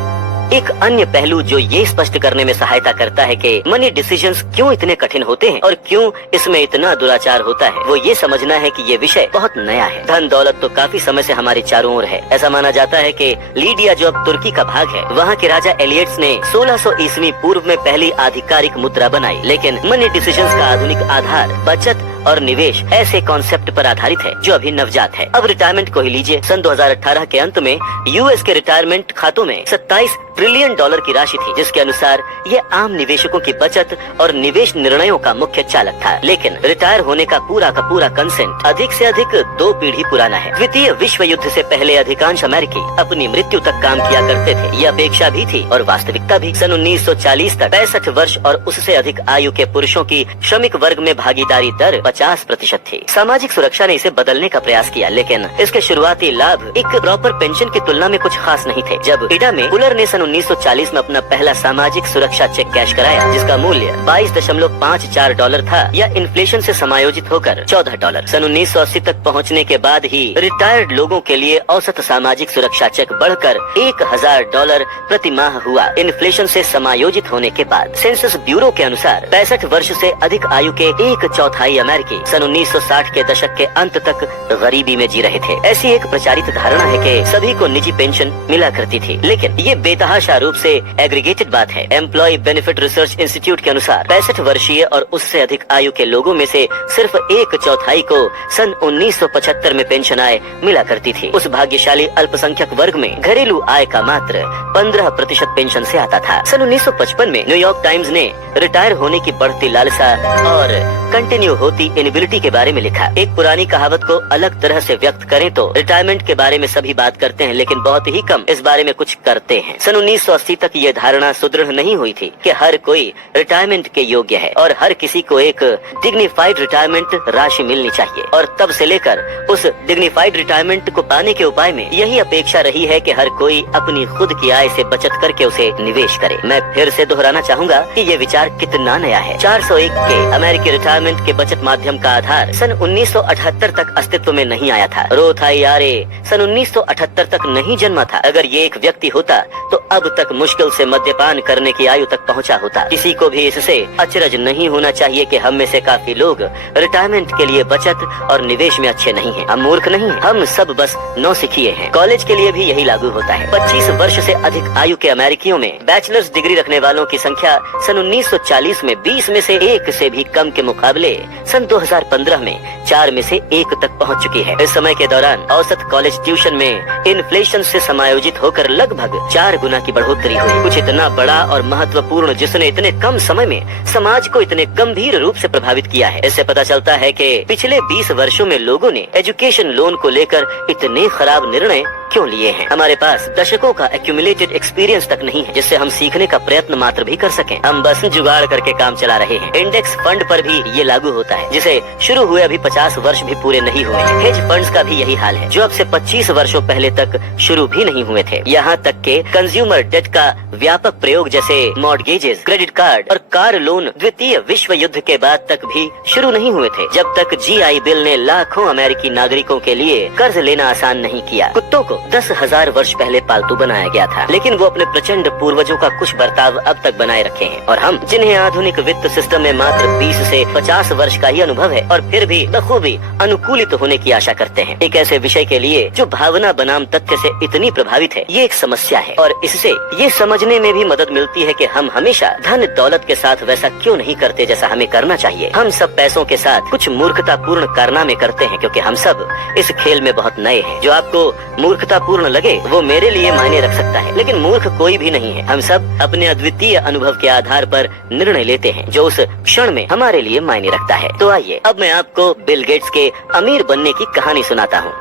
एक अन्य पहलू जो ये स्पष्ट करने में सहायता करता है कि मनी डिसीजंस क्यों इतने कठिन होते हैं और क्यों इसमें इतना दुराचार होता है, वो ये समझना है कि ये विषय बहुत नया है। धन दौलत तो काफी समय से हमारे चारों ओर है। ऐसा माना जाता है कि लीडिया, जो अब तुर्की का भाग है, वहाँ के राजा एलियट्स ने 1600 ईस्वी पूर्व में पहली आधिकारिक मुद्रा बनाई। लेकिन मनी डिसीजंस का आधुनिक आधार बचत और निवेश ऐसे कॉन्सेप्ट पर आधारित है जो अभी नवजात है। अब रिटायरमेंट को ही लीजिए। सन 2018 के अंत में यूएस के रिटायरमेंट खातों में 27 ट्रिलियन डॉलर की राशि थी, जिसके अनुसार ये आम निवेशकों की बचत और निवेश निर्णयों का मुख्य चालक था। लेकिन रिटायर होने का पूरा कंसेंट अधिक से अधिक 2 पीढ़ी पुराना है। द्वितीय विश्व युद्ध से पहले अधिकांश अमेरिकी अपनी मृत्यु तक काम किया करते थे। ये अपेक्षा भी थी और वास्तविकता भी। सन 1940 तक 65 वर्ष और उससे अधिक आयु के पुरुषों की श्रमिक वर्ग में भागीदारी दर 50% थी। सामाजिक सुरक्षा ने इसे बदलने का प्रयास किया, लेकिन इसके शुरुआती लाभ एक प्रॉपर पेंशन की तुलना में कुछ खास नहीं थे। जब इडा में फुलर ने सन 1940 में अपना पहला सामाजिक सुरक्षा चेक कैश कराया, जिसका मूल्य $22.54 था, या इन्फ्लेशन से समायोजित होकर $14। सन 1980 तक पहुंचने के बाद ही रिटायर्ड लोगों के लिए औसत सामाजिक सुरक्षा चेक बढ़कर $1000 प्रति माह हुआ। इन्फ्लेशन से समायोजित होने के बाद सेंसस ब्यूरो के अनुसार 65 वर्ष से अधिक आयु के 1/4 अमेरिकी सन 1960 के दशक के अंत तक गरीबी में जी रहे थे। ऐसी एक प्रचारित धारणा है कि सभी को निजी पेंशन मिला करती थी, लेकिन ये बेतहाशा रूप से एग्रीगेटेड बात है। एम्प्लॉय बेनिफिट रिसर्च इंस्टीट्यूट के अनुसार 65 वर्षीय और उससे अधिक आयु के लोगों में से सिर्फ 1/4 को सन 1975 में पेंशन आय मिला करती थी। उस भाग्यशाली अल्पसंख्यक वर्ग में घरेलू आय का मात्र 15% पेंशन से आता था। सन 1955 में न्यूयॉर्क टाइम्स ने रिटायर होने की बढ़ती लालसा और कंटिन्यू होती इनबिलिटी के बारे में लिखा। एक पुरानी कहावत को अलग तरह से व्यक्त करें तो रिटायरमेंट के बारे में सभी बात करते हैं, लेकिन बहुत ही कम इस बारे में कुछ करते हैं। सन 1980 तक ये धारणा सुदृढ़ नहीं हुई थी कि हर कोई रिटायरमेंट के योग्य है और हर किसी को एक डिग्निफाइड रिटायरमेंट राशि मिलनी चाहिए। और तब से लेकर उस डिग्निफाइड रिटायरमेंट को पाने के उपाय में यही अपेक्षा रही है कि हर कोई अपनी खुद की आय से बचत करके उसे निवेश करे। मैं फिर से दोहराना चाहूंगा कि ये विचार कितना नया है। 401 के अमेरिकी रिटायरमेंट के बचत माध्यम का आधार सन 1978 तक अस्तित्व में नहीं आया था। रोथ IRA सन 1978 तक नहीं जन्मा था। अगर ये एक व्यक्ति होता तो अब तक मुश्किल से मद्यपान करने की आयु तक पहुंचा होता। किसी को भी इससे अचरज नहीं होना चाहिए कि हम में से काफी लोग रिटायरमेंट के लिए बचत और निवेश में अच्छे नहीं हैं। हम मूर्ख नहीं हैं, हम सब बस नौसिखिए हैं। कॉलेज के लिए भी यही लागू होता है। 25 वर्ष से अधिक आयु के अमेरिकियों में बैचलर्स डिग्री रखने वालों की संख्या सन 1940 में 20 में से 1 से भी कम के मुकाबले सन 2015 में 4 में से 1 तक पहुंच चुकी है। इस समय के दौरान औसत कॉलेज ट्यूशन में इन्फ्लेशन से समायोजित होकर लगभग 4 गुना की बढ़ोतरी हुई। कुछ इतना बड़ा और महत्वपूर्ण जिसने इतने कम समय में समाज को इतने गंभीर रूप से प्रभावित किया है। इससे पता चलता है कि पिछले 20 वर्षों में लोगों ने एजुकेशन लोन को लेकर इतने खराब निर्णय क्यों लिए हैं। हमारे पास दशकों का एक्यूमुलेटेड एक्सपीरियंस तक नहीं है जिससे हम सीखने का प्रयत्न मात्र भी कर सकें। हम बस जुगाड़ करके काम चला रहे हैं। इंडेक्स फंड पर भी ये लागू होता है, जिसे शुरू हुए अभी 50 वर्ष भी पूरे नहीं हुए हैं। हेज फंड्स का भी यही हाल है, जो अब से 25 वर्षों पहले तक शुरू भी नहीं हुए थे। यहाँ तक के कंज्यूमर डेट का व्यापक प्रयोग जैसे मॉर्गेजेस, क्रेडिट कार्ड और कार लोन द्वितीय विश्व युद्ध के बाद तक भी शुरू नहीं हुए थे, जब तक GI बिल ने लाखों अमेरिकी नागरिकों के लिए कर्ज लेना आसान नहीं किया। कुत्तों को 10,000 वर्ष पहले पालतू बनाया गया था, लेकिन वो अपने प्रचंड पूर्वजों का कुछ बर्ताव अब तक बनाए रखे हैं। और हम, जिन्हें आधुनिक वित्त सिस्टम में मात्र 20 से 50 वर्ष का ही अनुभव है और फिर भी बखूबी अनुकूलित होने की आशा करते हैं, एक ऐसे विषय के लिए जो भावना बनाम तथ्य से इतनी प्रभावित है, ये एक समस्या है। और इससे ये समझने में भी मदद मिलती है कि हम हमेशा धन दौलत के साथ वैसा क्यों नहीं करते जैसा हमें करना चाहिए। हम सब पैसों के साथ कुछ मूर्खतापूर्ण कारनामे करते हैं क्योंकि हम सब इस खेल में बहुत नए हैं। जो आपको मूर्खतापूर्ण लगे वो मेरे लिए मायने रख सकता है, लेकिन मूर्ख कोई भी नहीं है। हम सब अपने अद्वितीय अनुभव के आधार पर निर्णय लेते हैं जो उस क्षण में हमारे लिए मायने रखता है। तो आइए अब मैं आपको बिल गेट्स के अमीर बनने की कहानी सुनाता हूँ।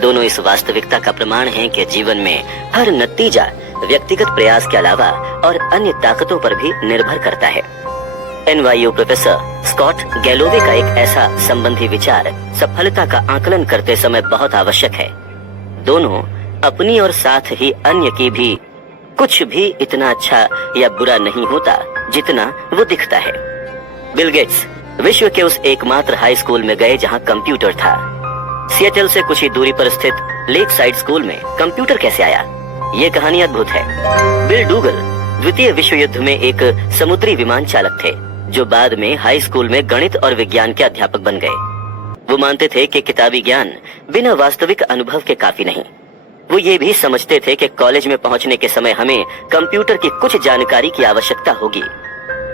दोनों इस वास्तविकता का प्रमाण हैं कि जीवन में हर नतीजा व्यक्तिगत प्रयास के अलावा और अन्य ताकतों पर भी निर्भर करता है। NYU प्रोफेसर स्कॉट गैलोवे का एक ऐसा संबंधी विचार सफलता का आकलन करते समय बहुत आवश्यक है। दोनों अपनी और साथ ही अन्य की भी कुछ भी इतना अच्छा या बुरा नहीं होता जितना वो दिखता है। बिल गेट्स विश्व के उस एकमात्र हाई स्कूल में गए जहां कंप्यूटर था। सिएटल से कुछ ही दूरी पर स्थित लेक साइड स्कूल में कंप्यूटर कैसे आया, ये कहानी अद्भुत है। बिल डूगल द्वितीय विश्व युद्ध में एक समुद्री विमान चालक थे जो बाद में हाई स्कूल में गणित और विज्ञान के अध्यापक बन गए। वो मानते थे कि किताबी ज्ञान बिना वास्तविक अनुभव के काफी नहीं। वो ये भी समझते थे कि कॉलेज में पहुंचने के समय हमें कंप्यूटर की कुछ जानकारी की आवश्यकता होगी।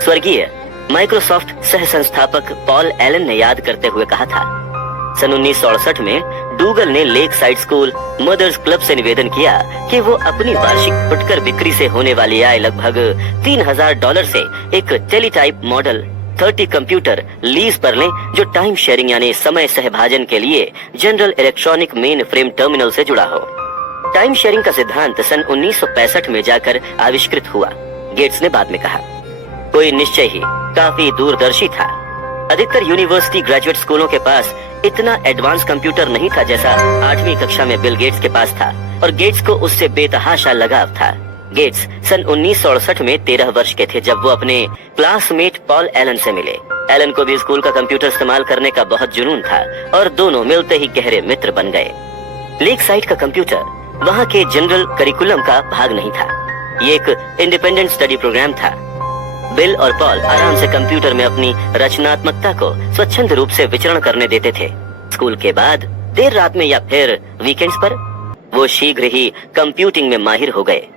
स्वर्गीय माइक्रोसॉफ्ट सह संस्थापक पॉल एलन ने याद करते हुए कहा था, सन 1968 में डूगल ने lakeside school mothers club से निवेदन किया कि वो अपनी वार्षिक फुटकर बिक्री से होने वाली आय लगभग $3000 से एक टेलीटाइप मॉडल 30 कंप्यूटर लीज पर लें, जो टाइम शेयरिंग यानी समय सहभाजन के लिए general electronic main frame terminal से जुड़ा हो। टाइम शेयरिंग का सिद्धांत सन 1965 में जाकर आविष्कृत हुआ, गेट्स ने बाद में कहा। कोई निश्चय ही काफी दूरदर्शी था। अधिकतर यूनिवर्सिटी ग्रेजुएट स्कूलों के पास इतना एडवांस कंप्यूटर नहीं था जैसा 8वीं कक्षा में बिल गेट्स के पास था, और गेट्स को उससे बेतहाशा लगाव था। गेट्स सन 1968 में 13 वर्ष के थे जब वो अपने क्लासमेट पॉल एलन से मिले। एलन को भी स्कूल का कंप्यूटर इस्तेमाल करने का बहुत जुनून था और दोनों मिलते ही गहरे मित्र बन गए। लेक साइड का कंप्यूटर वहाँ के जनरल करिकुलम का भाग नहीं था, ये एक इंडिपेंडेंट स्टडी प्रोग्राम था। बिल और पॉल आराम से कंप्यूटर में अपनी रचनात्मकता को स्वच्छंद रूप से विचरण करने देते थे। स्कूल के बाद देर रात में या फिर वीकेंड्स पर वो शीघ्र ही कंप्यूटिंग में माहिर हो गए।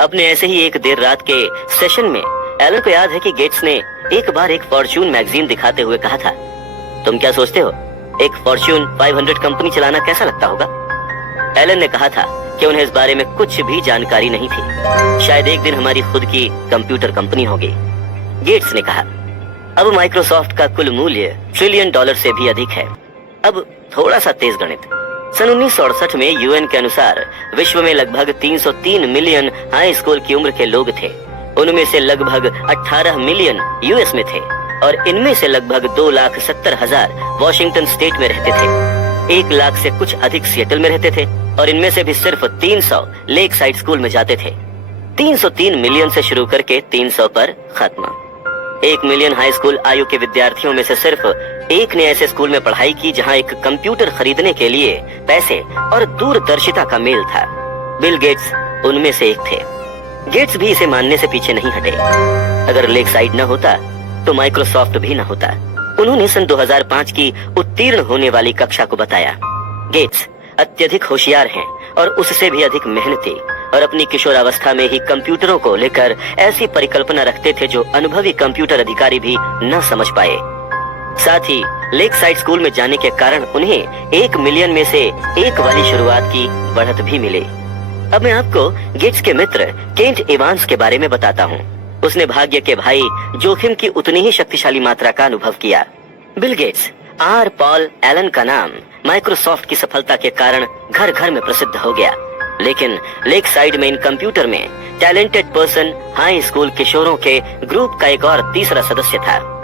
अपने ऐसे ही एक देर रात के सेशन में एलन को याद है कि गेट्स ने एक बार एक फॉर्च्यून मैगजीन दिखाते हुए कहा था, तुम क्या सोचते हो, एक फॉर्च्यून 500 कंपनी चलाना कैसा लगता होगा? एलन ने कहा था कि उन्हें इस बारे में कुछ भी जानकारी नहीं थी। शायद एक दिन हमारी खुद की कंप्यूटर कंपनी होगी। गेट्स ने कहा, अब माइक्रोसॉफ्ट का कुल मूल्य $1 ट्रिलियन से भी अधिक है। अब थोड़ा सा तेज गणित। सन 1968 में यूएन के अनुसार विश्व में लगभग 303 मिलियन हाई स्कूल की उम्र के लोग थे। उनमें से लगभग 18 मिलियन यूएस में थे और इनमें से लगभग 2,70,000 वॉशिंगटन स्टेट में रहते थे। 1 लाख से कुछ अधिक सिएटल में रहते थे और इनमें से भी सिर्फ 300 लेक साइड स्कूल में जाते थे। 303 मिलियन से शुरू करके 300 पर खत्म। 1 मिलियन हाई स्कूल आयु के विद्यार्थियों में से सिर्फ एक ने ऐसे स्कूल में पढ़ाई की जहां एक कंप्यूटर खरीदने के लिए पैसे और दूरदर्शिता का मेल था। बिल गेट्स उनमें से एक थे। गेट्स भी इसे मानने से पीछे नहीं हटे। अगर लेक साइड न होता तो माइक्रोसॉफ्ट भी न होता। उन्होंने सन 2005 की उत्तीर्ण होने वाली कक्षा को बताया, गेट्स अत्यधिक होशियार हैं और उससे भी अधिक मेहनती, और अपनी किशोरावस्था में ही कंप्यूटरों को लेकर ऐसी परिकल्पना रखते थे जो अनुभवी कंप्यूटर अधिकारी भी न समझ पाए। साथ ही लेक साइड स्कूल में जाने के कारण उन्हें 1 मिलियन में से एक वाली शुरुआत की बढ़त भी मिली। अब मैं आपको गेट्स के मित्र केंट इवांस के बारे में बताता हूँ। उसने भाग्य के भाई जोखिम की उतनी ही शक्तिशाली मात्रा का अनुभव किया। बिल गेट्स आर पॉल एलन का नाम माइक्रोसॉफ्ट की सफलता के कारण घर घर में प्रसिद्ध हो गया, लेकिन लेक साइड में इन कंप्यूटर में टैलेंटेड पर्सन हाई स्कूल किशोरों के ग्रुप का एक और तीसरा सदस्य था।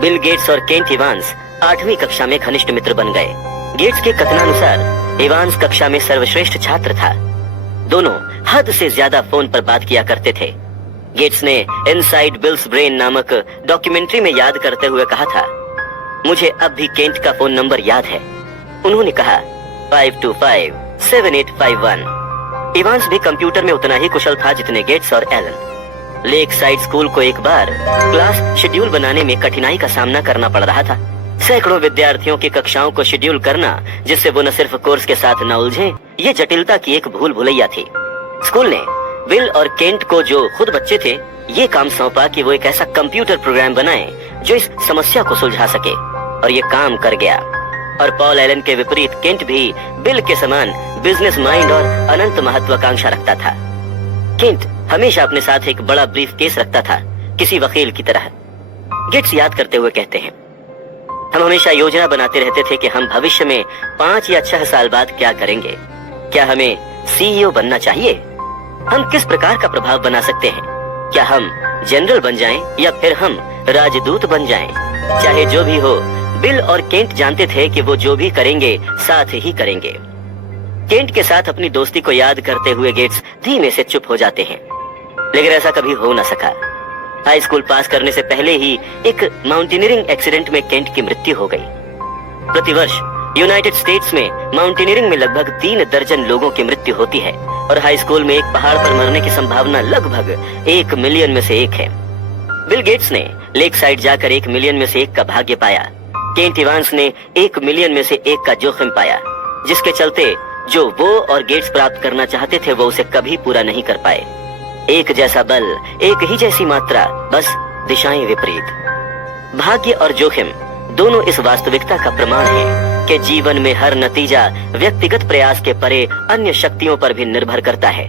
बिल गेट्स और केंट इवांस 8वीं कक्षा में घनिष्ठ मित्र बन गए। गेट्स के कथनानुसार इवांस कक्षा में सर्वश्रेष्ठ छात्र था। दोनों हद से ज्यादा फोन पर बात किया करते थे। गेट्स ने इनसाइड बिल्स ब्रेन नामक डॉक्यूमेंट्री में याद करते हुए कहा था, मुझे अब भी केंट का फोन नंबर याद है। उन्होंने कहा 525-7851। इवांस भी कंप्यूटर में उतना ही कुशल था जितने गेट्स और एलन। लेक साइड स्कूल को एक बार क्लास शेड्यूल बनाने में कठिनाई का सामना करना पड़ रहा था। सैकड़ों विद्यार्थियों की कक्षाओं को शेड्यूल करना जिससे वो न सिर्फ कोर्स के साथ न उलझे, ये जटिलता की एक भूल भुलैया थी। स्कूल ने बिल और केंट को, जो खुद बच्चे थे, ये काम सौंपा कि वो एक ऐसा कंप्यूटर प्रोग्राम बनाएं जो इस समस्या को सुलझा सके, और ये काम कर गया। और पॉल एलन के विपरीत केंट भी बिल के समान बिजनेस माइंड और अनंत महत्वाकांक्षा रखता था। केंट हमेशा अपने साथ एक बड़ा ब्रीफ केस रखता था, किसी वकील की तरह। गेट्स याद करते हुए कहते हैं, हम हमेशा योजना बनाते रहते थे कि हम भविष्य में 5 या 6 साल बाद क्या करेंगे। क्या हमें सीईओ बनना चाहिए? हम किस प्रकार का प्रभाव बना सकते हैं? क्या हम जनरल बन जाएं या फिर हम राजदूत बन जाएं? चाहे जो भी हो, बिल और केंट जानते थे कि वो जो भी करेंगे साथ ही करेंगे। केंट के साथ अपनी दोस्ती को याद करते हुए गेट्स धीमे से चुप हो जाते हैं, लेकिन ऐसा कभी हो न सका। हाई स्कूल पास करने से पहले ही एक माउंटेनियरिंग एक्सीडेंट में केंट की मृत्यु हो गई। प्रतिवर्ष यूनाइटेड स्टेट्स में माउंटेनियरिंग में लगभग 3 दर्जन लोगों की मृत्यु होती है, और हाई स्कूल में एक पहाड़ पर मरने की संभावना लगभग 1 मिलियन में से एक है। बिल गेट्स ने लेक साइड जाकर 1 मिलियन में से एक का भाग्य पाया। केंट इवांस ने 1 मिलियन में से एक का जोखिम पाया, जिसके चलते जो वो और गेट्स प्राप्त करना चाहते थे वो उसे कभी पूरा नहीं कर पाए। एक जैसा बल, एक ही जैसी मात्रा, बस दिशाएं विपरीत। भाग्य और जोखिम दोनों इस वास्तविकता का प्रमाण है कि जीवन में हर नतीजा व्यक्तिगत प्रयास के परे अन्य शक्तियों पर भी निर्भर करता है।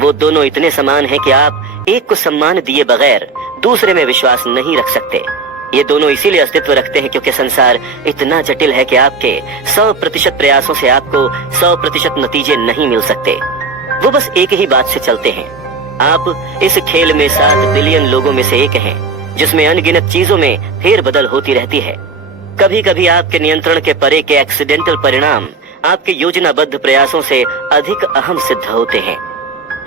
वो दोनों इतने समान हैं कि आप एक को सम्मान दिए बगैर दूसरे में विश्वास नहीं रख सकते। ये दोनों इसीलिए अस्तित्व रखते हैं क्योंकि संसार इतना जटिल है कि आपके 100% प्रयासों से आपको 100% नतीजे नहीं मिल सकते। वो बस एक ही बात से चलते हैं। आप इस खेल में 7 बिलियन लोगों में से एक हैं, जिसमें अनगिनत चीजों में फेरबदल होती रहती है। कभी कभी आपके नियंत्रण के परे के एक्सीडेंटल परिणाम आपके योजनाबद्ध प्रयासों से अधिक अहम सिद्ध होते हैं।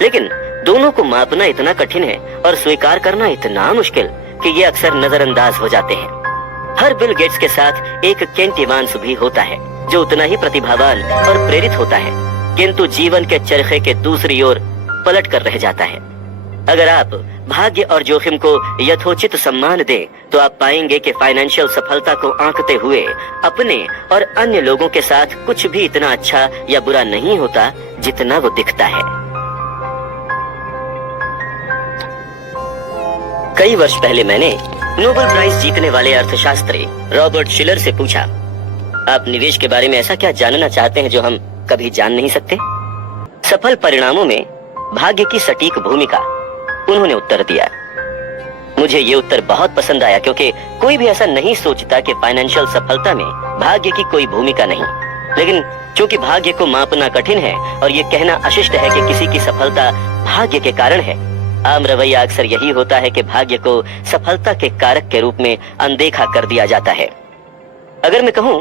लेकिन दोनों को मापना इतना कठिन है और स्वीकार करना इतना मुश्किल कि ये अक्सर नजरअंदाज हो जाते हैं। हर बिल गेट्स के साथ एक केंट इवांस भी होता है जो उतना ही प्रतिभावान और प्रेरित होता है, किंतु जीवन के चरखे के दूसरी ओर पलट कर रह जाता है। अगर आप भाग्य और जोखिम को यथोचित सम्मान दें तो आप पाएंगे कि फाइनेंशियल सफलता को आंकते हुए अपने और अन्य लोगों के साथ कुछ भी इतना अच्छा या बुरा नहीं होता जितना वो दिखता है। कई वर्ष पहले मैंने नोबेल प्राइज जीतने वाले अर्थशास्त्री रॉबर्ट शिलर से पूछा, आप निवेश के बारे में ऐसा क्या जानना चाहते हैं जो हम कभी जान नहीं सकते? सफल परिणामों में भाग्य की सटीक भूमिका। उन्होंने उत्तर दिया। मुझे ये उत्तर बहुत पसंद आया क्योंकि कोई भी ऐसा नहीं सोचता कि फाइनेंशियल सफलता में भाग्य की कोई भूमिका नहीं। लेकिन चूंकि भाग्य को मापना कठिन है और ये कहना अशिष्ट है कि किसी की सफलता भाग्य के कारण है, आम रवैया अक्सर यही होता है कि भाग्य को सफलता के कारक के रूप में अनदेखा कर दिया जाता है। अगर मैं कहूं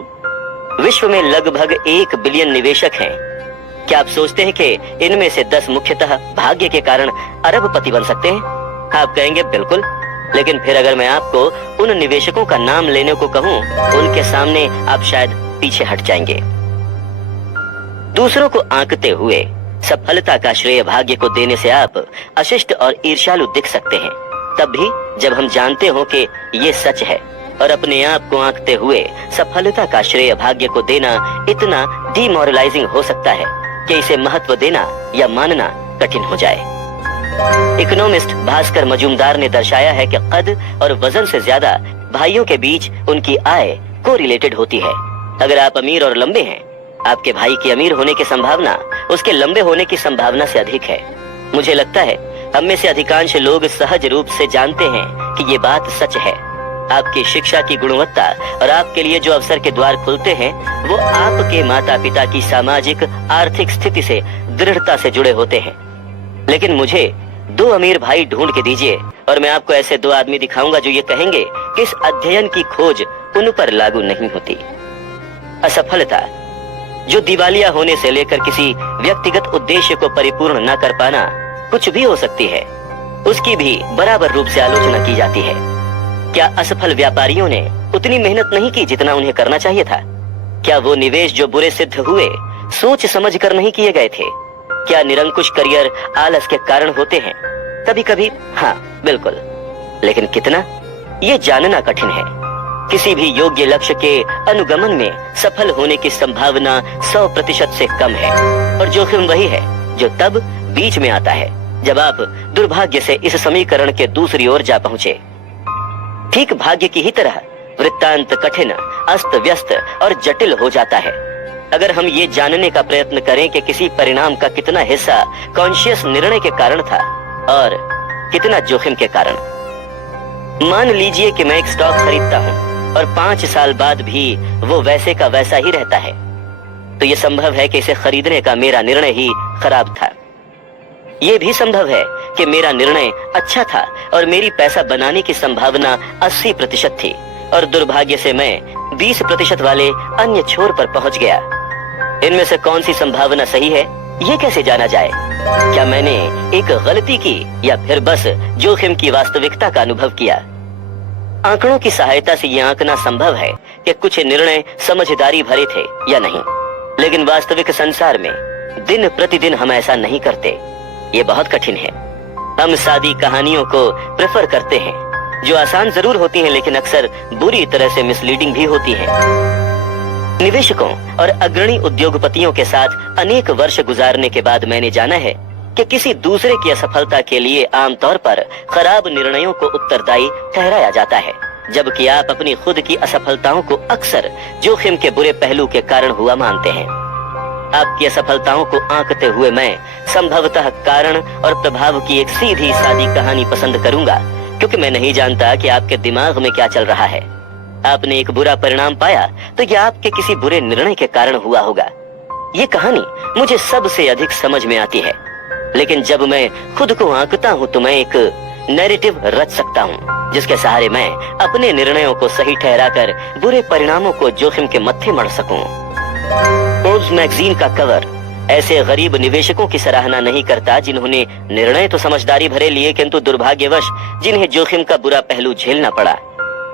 विश्व में लगभग 1 बिलियन निवेशक हैं, क्या आप सोचते हैं कि इनमें से 10 मुख्यतः भाग्य के कारण अरबपति बन सकते हैं? आप कहेंगे बिल्कुल। लेकिन फिर अगर मैं आपको उन निवेशकों का नाम लेने को कहूं, उनके सामने आप शायद पीछे हट जाएंगे। दूसरों को आंकते हुए सफलता का श्रेय भाग्य को देने से आप अशिष्ट और ईर्ष्यालु दिख सकते हैं, तब भी जब हम जानते हो कि ये सच है। और अपने आप को आंकते हुए सफलता का श्रेय भाग्य को देना इतना डिमोरलाइजिंग हो सकता है कि इसे महत्व देना या मानना कठिन हो जाए। इकोनॉमिस्ट भास्कर मजूमदार ने दर्शाया है कि कद और वजन से ज्यादा भाइयों के बीच उनकी आय को रिलेटेड होती है। अगर आप अमीर और लंबे हैं, आपके भाई की अमीर होने की संभावना उसके लंबे होने की संभावना से अधिक है। मुझे लगता है हम में से अधिकांश लोग सहज रूप से जानते हैं कि ये बात सच है। आपकी शिक्षा की गुणवत्ता और आपके लिए जो अवसर के द्वार खुलते हैं वो आपके माता पिता की सामाजिक आर्थिक स्थिति से दृढ़ता से जुड़े होते हैं। लेकिन मुझे 2 अमीर भाई ढूंढ के दीजिए और मैं आपको ऐसे 2 आदमी दिखाऊंगा जो ये कहेंगे कि इस अध्ययन की खोज उन पर लागू नहीं होती। असफलता, जो दिवालिया होने से लेकर किसी व्यक्तिगत उद्देश्य को परिपूर्ण न कर पाना कुछ भी हो सकती है, उसकी भी बराबर रूप से आलोचना की जाती है। क्या असफल व्यापारियों ने उतनी मेहनत नहीं की जितना उन्हें करना चाहिए था? क्या वो निवेश जो बुरे सिद्ध हुए सोच समझ कर नहीं किए गए थे? क्या निरंकुश करियर आलस के कारण होते हैं? कभी कभी हाँ, बिल्कुल। लेकिन कितना, ये जानना कठिन है। किसी भी योग्य लक्ष्य के अनुगमन में सफल होने की संभावना 100% से कम है। और जोखिम वही है जो तब बीच में आता है जब आप दुर्भाग्य से इस समीकरण के दूसरी ओर जा पहुंचे। ठीक भाग्य की ही तरह वृत्तांत कठिन, अस्त व्यस्त और जटिल हो जाता है। अगर हम ये जानने का प्रयत्न करें कि किसी परिणाम का कितना हिस्सा कॉन्शियस निर्णय के कारण था और कितना जोखिम के कारण। मान लीजिए कि मैं एक स्टॉक खरीदता हूँ और 5 साल बाद भी वो वैसे का वैसा ही रहता है, तो ये संभव है कि इसे खरीदने का मेरा निर्णय ही खराब था। ये भी संभव है कि मेरा निर्णय अच्छा था और मेरी पैसा बनाने की संभावना 80% थी और दुर्भाग्य से मैं 20% वाले अन्य छोर पर पहुंच गया। इनमें से कौन सी संभावना सही है, ये कैसे जाना जाए? क्या मैंने एक गलती की या फिर बस जोखिम की वास्तविकता का अनुभव किया? आंकड़ों की सहायता से यह आंकना संभव है कि कुछ निर्णय समझदारी भरे थे या नहीं, लेकिन वास्तविक संसार में दिन प्रतिदिन हम ऐसा नहीं करते। ये बहुत कठिन है। हम सादी कहानियों को प्रेफर करते हैं जो आसान जरूर होती हैं लेकिन अक्सर बुरी तरह से मिसलीडिंग भी होती हैं। निवेशकों और अग्रणी उद्योगपतियों के साथ अनेक वर्ष गुजारने के बाद मैंने जाना है कि किसी दूसरे की असफलता के लिए आमतौर पर खराब निर्णयों को उत्तरदायी ठहराया जाता है, जबकि आप अपनी खुद की असफलताओं को अक्सर जोखिम के बुरे पहलू के कारण हुआ मानते हैं। आपकी असफलताओं को आंकते हुए मैं संभवतः कारण और प्रभाव की एक सीधी सादी कहानी पसंद करूंगा, क्योंकि मैं नहीं जानता कि आपके दिमाग में क्या चल रहा है। आपने एक बुरा परिणाम पाया तो यह आपके किसी बुरे निर्णय के कारण हुआ होगा। ये कहानी मुझे सबसे अधिक समझ में आती है, लेकिन जब मैं खुद को आंकता हूँ तो मैं एक नैरेटिव रच सकता हूँ, जिसके सहारे मैं अपने निर्णयों को सही ठहराकर बुरे परिणामों को जोखिम के मत्थे मढ़ सकूं। फोर्ब्स मैगजीन का कवर ऐसे गरीब निवेशकों की सराहना नहीं करता जिन्होंने निर्णय तो समझदारी भरे लिए, किंतु दुर्भाग्यवश जिन्हें जोखिम का बुरा पहलू झेलना पड़ा।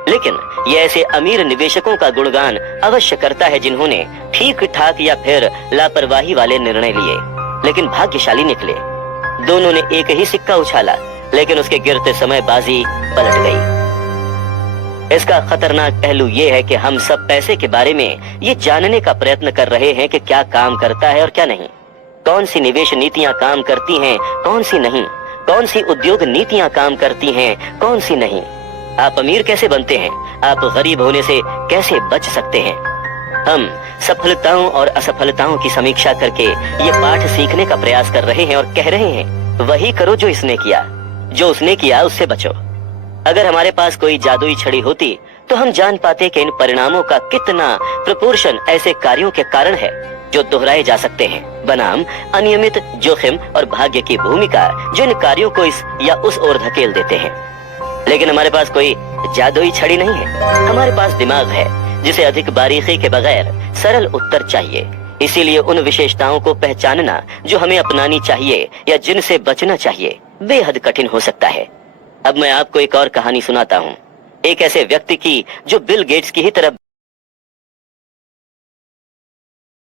लेकिन यह ऐसे अमीर निवेशकों का गुणगान अवश्य करता है जिन्होंने ठीक ठाक या फिर लापरवाही वाले निर्णय लिए, लेकिन भाग्यशाली निकले। दोनों ने एक ही सिक्का उछाला, लेकिन उसके गिरते समय बाजी पलट गई। इसका खतरनाक पहलू ये है कि हम सब पैसे के बारे में ये जानने का प्रयत्न कर रहे हैं कि क्या काम करता है और क्या नहीं, कौन सी निवेश नीतियां काम करती हैं, कौन सी नहीं, कौन सी उद्योग नीतियां काम करती हैं, कौन सी नहीं। आप अमीर कैसे बनते हैं, आप गरीब होने से कैसे बच सकते हैं। हम सफलताओं और असफलताओं की समीक्षा करके ये पाठ सीखने का प्रयास कर रहे हैं और कह रहे हैं वही करो जो इसने किया, जो उसने किया उससे बचो। अगर हमारे पास कोई जादुई छड़ी होती तो हम जान पाते कि इन परिणामों का कितना प्रोपोर्शन ऐसे कार्यों के कारण है जो दोहराए जा सकते हैं, बनाम अनियमित जोखिम और भाग्य की भूमिका जो इन कार्यों को इस या उस ओर धकेल देते हैं। लेकिन हमारे पास कोई जादुई छड़ी नहीं है, हमारे पास दिमाग है जिसे अधिक बारीकी के बगैर सरल उत्तर चाहिए। इसीलिए उन विशेषताओं को पहचानना जो हमें अपनानी चाहिए या जिनसे बचना चाहिए बेहद कठिन हो सकता है। अब मैं आपको एक और कहानी सुनाता हूँ, एक ऐसे व्यक्ति की जो बिल गेट्स की ही तरह